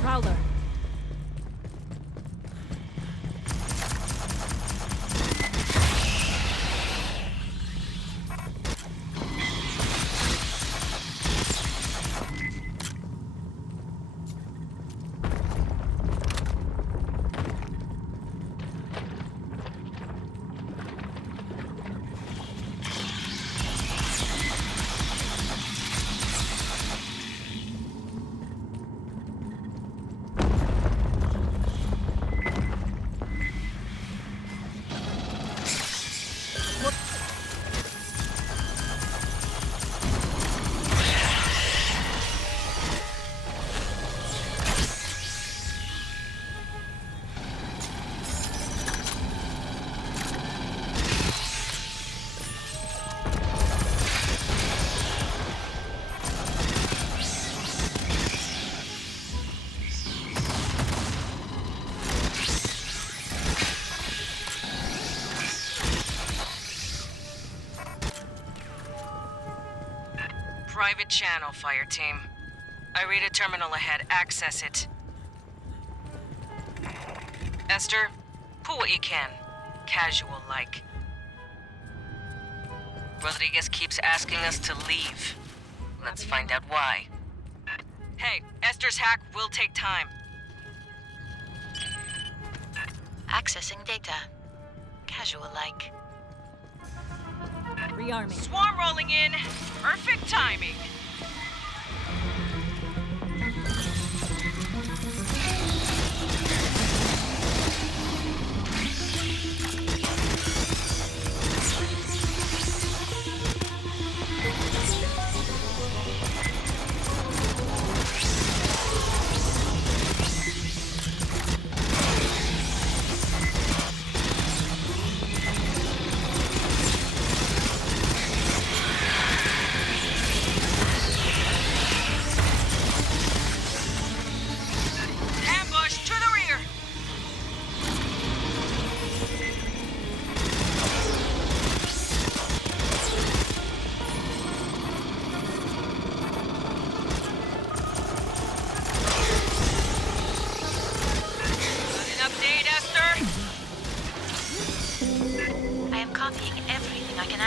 Prowler. Private channel, fire team. I read a terminal ahead. Access it. Esther, pull what you can. Casual-like. Rodriguez keeps asking us to leave. Let's find out why. Hey, Esther's hack will take time. Accessing data. Casual-like. Rearming. Swarm rolling in. Perfect timing.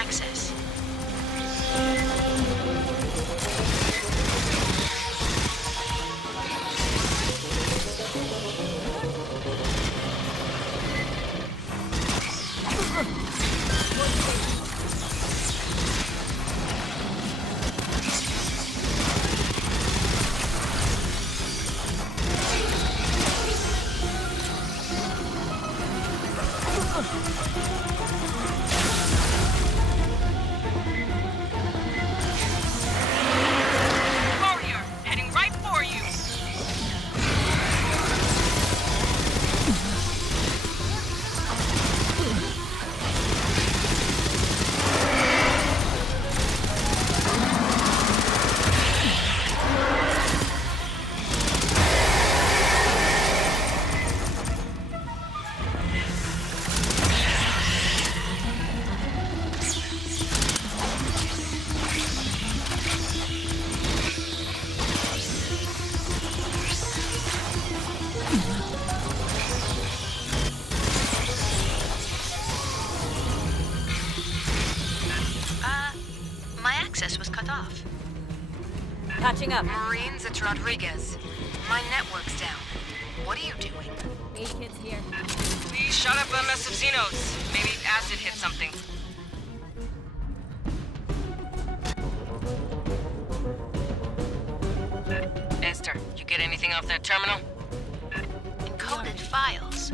access. Warrior, heading right for you. My access was cut off. Patching up. Marines, it's Rodriguez. My network's down. What are you doing? Hey kids here. Please shut up a mess of Xenos. Maybe acid hit something. Esther, you get anything off that terminal? Encoded files.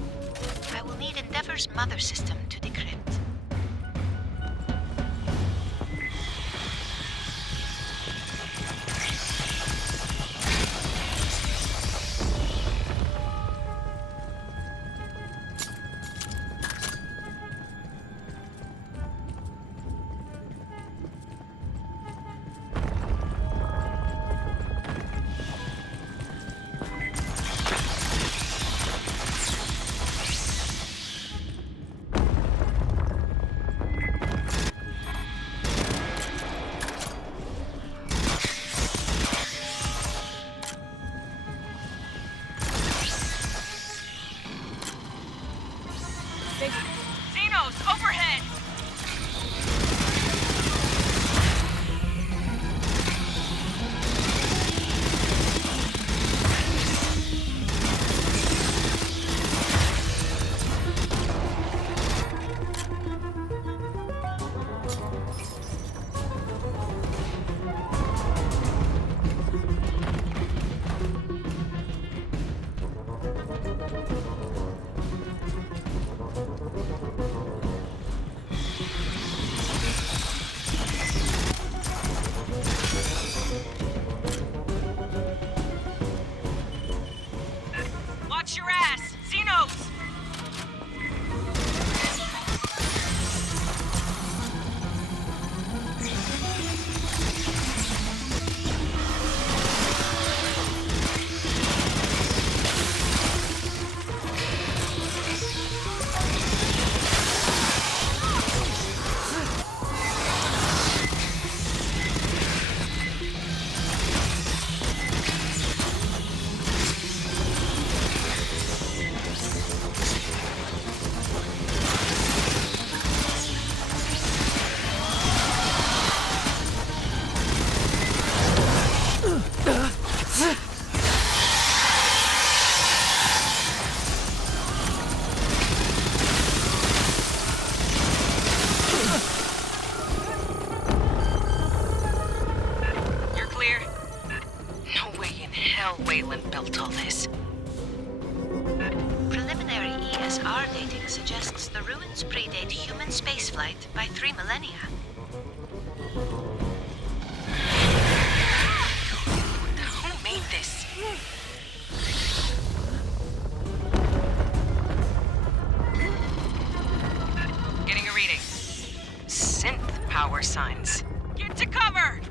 I will need Endeavor's mother system to decrypt. Xenos, overhead! Watch your ass! Xenos! You're clear? No way in hell Wayland built all this. Preliminary ESR dating suggests the ruins predate human spaceflight by 3 millennia. Who made this? Getting a reading. Synth power signs. Get to cover!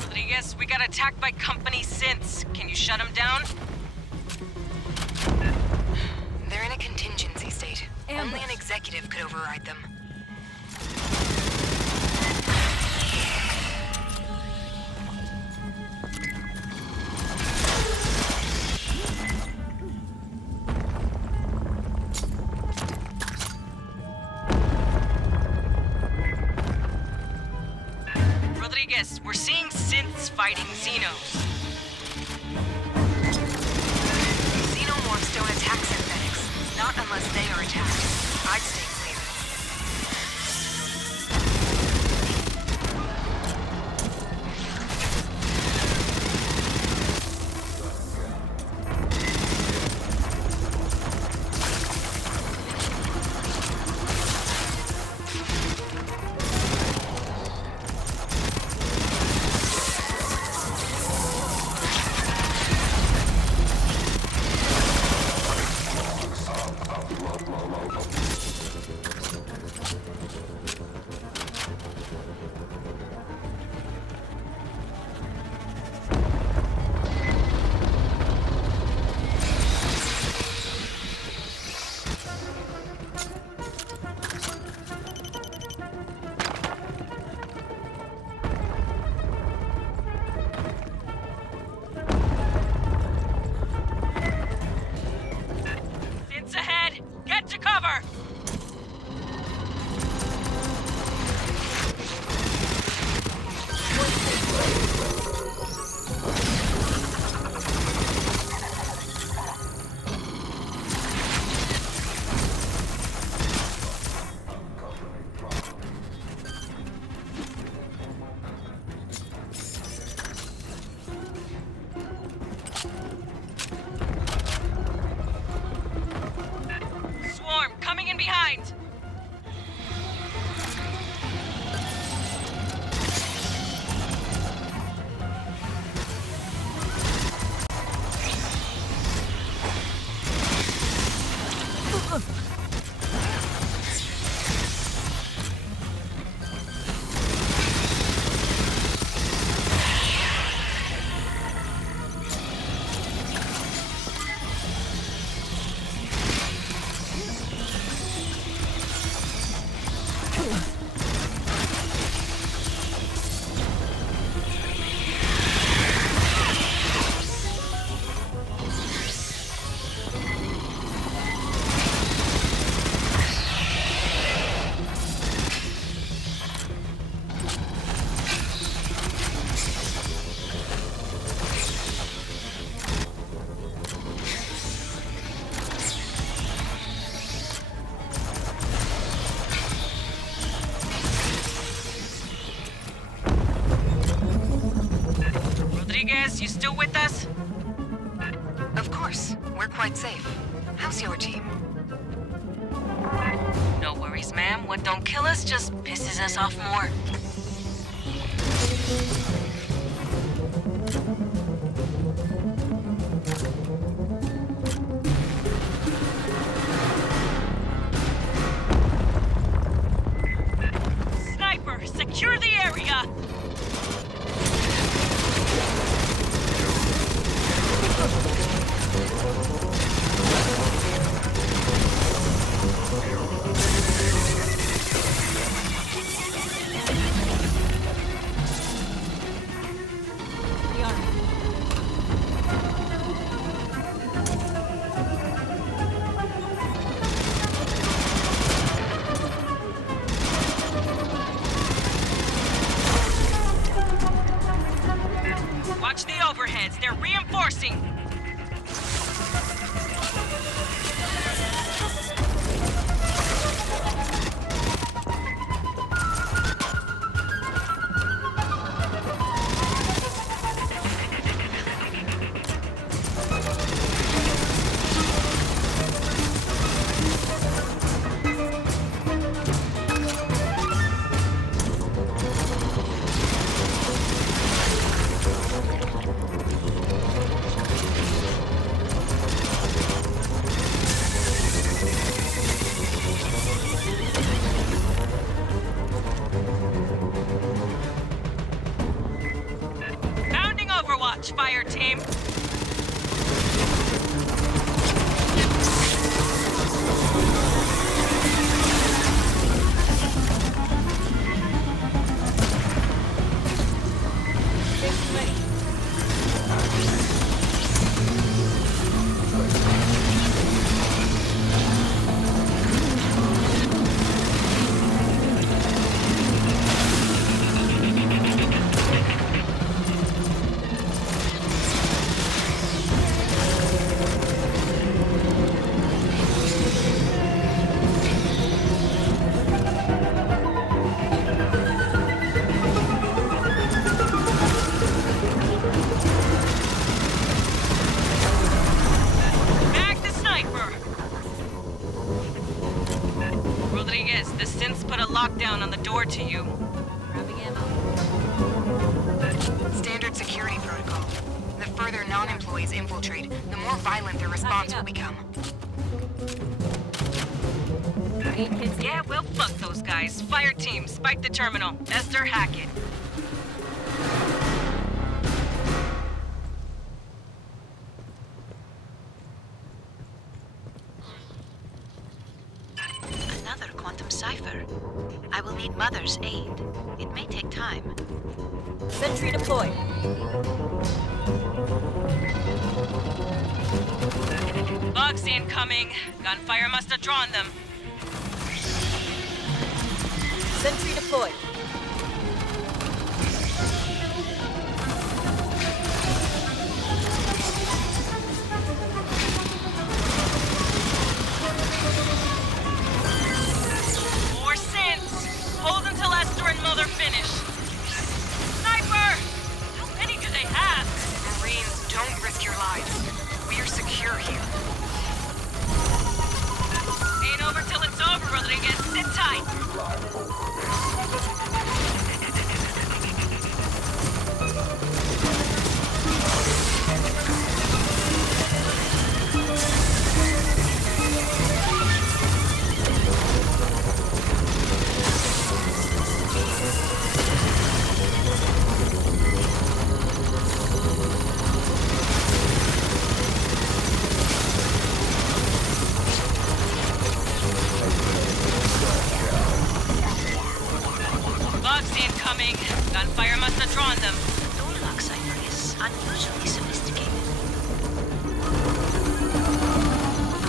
Rodriguez, we got attacked by company synths. Can you shut them down? They're in a contingency state. Only an executive could override them. fighting Xenos. Xenomorphs don't attack synthetics. Not unless they are attacked. I'd stay clear. Rodriguez, you still with us? Of course. We're quite safe. How's your team? No worries, ma'am. What don't kill us just pisses us off more. Sniper, secure the area! Watch the overheads. They're reinforcing. Overwatch, fire team. lockdown on the door to you. Grabbing ammo. Standard security protocol. The further non-employees infiltrate, the more violent their response will become. Yeah, well, fuck those guys. Fire team, spike the terminal. Esther, hack it. Another quantum cipher. I will need Mother's aid. It may take time. Sentry deployed. Bugs incoming. Gunfire must have drawn them. Sentry deployed. More synths. Hold until Esther and Mother finish. Sniper! How many do they have? Marines, don't risk your lives. We're secure here. Ain't over till it's over, Rodriguez. Sit tight. Bugs incoming. Gunfire must have drawn them. The Dolak cipher is unusually sophisticated.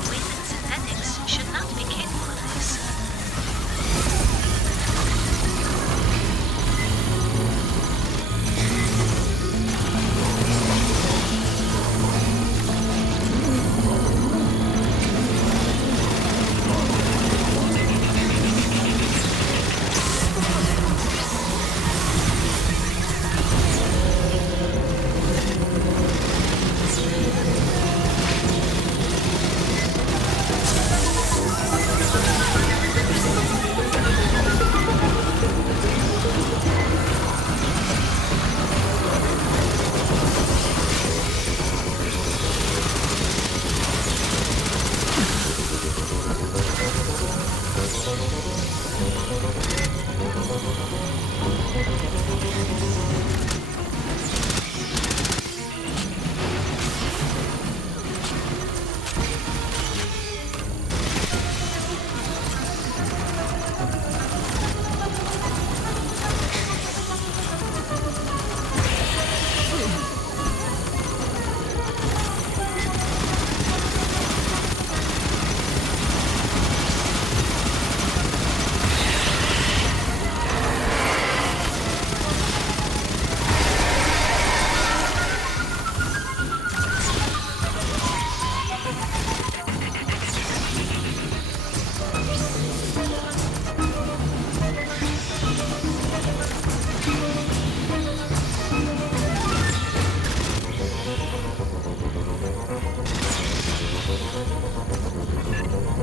Wayland Synthetics should not be capable of this.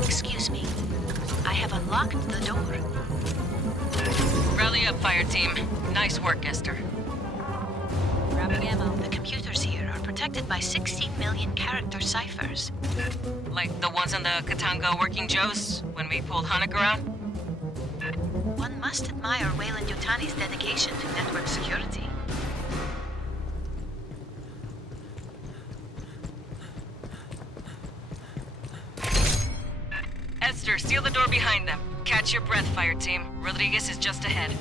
Excuse me. I have unlocked the door. Rally up, fire team. Nice work, Esther. Grabbing ammo. The computers here are protected by 16 million character ciphers. Like the ones on the Katanga Working Joes when we pulled Honecker out? One must admire Wayland Yutani's dedication to network security. Esther, seal the door behind them. Catch your breath, fire team. Rodriguez is just ahead.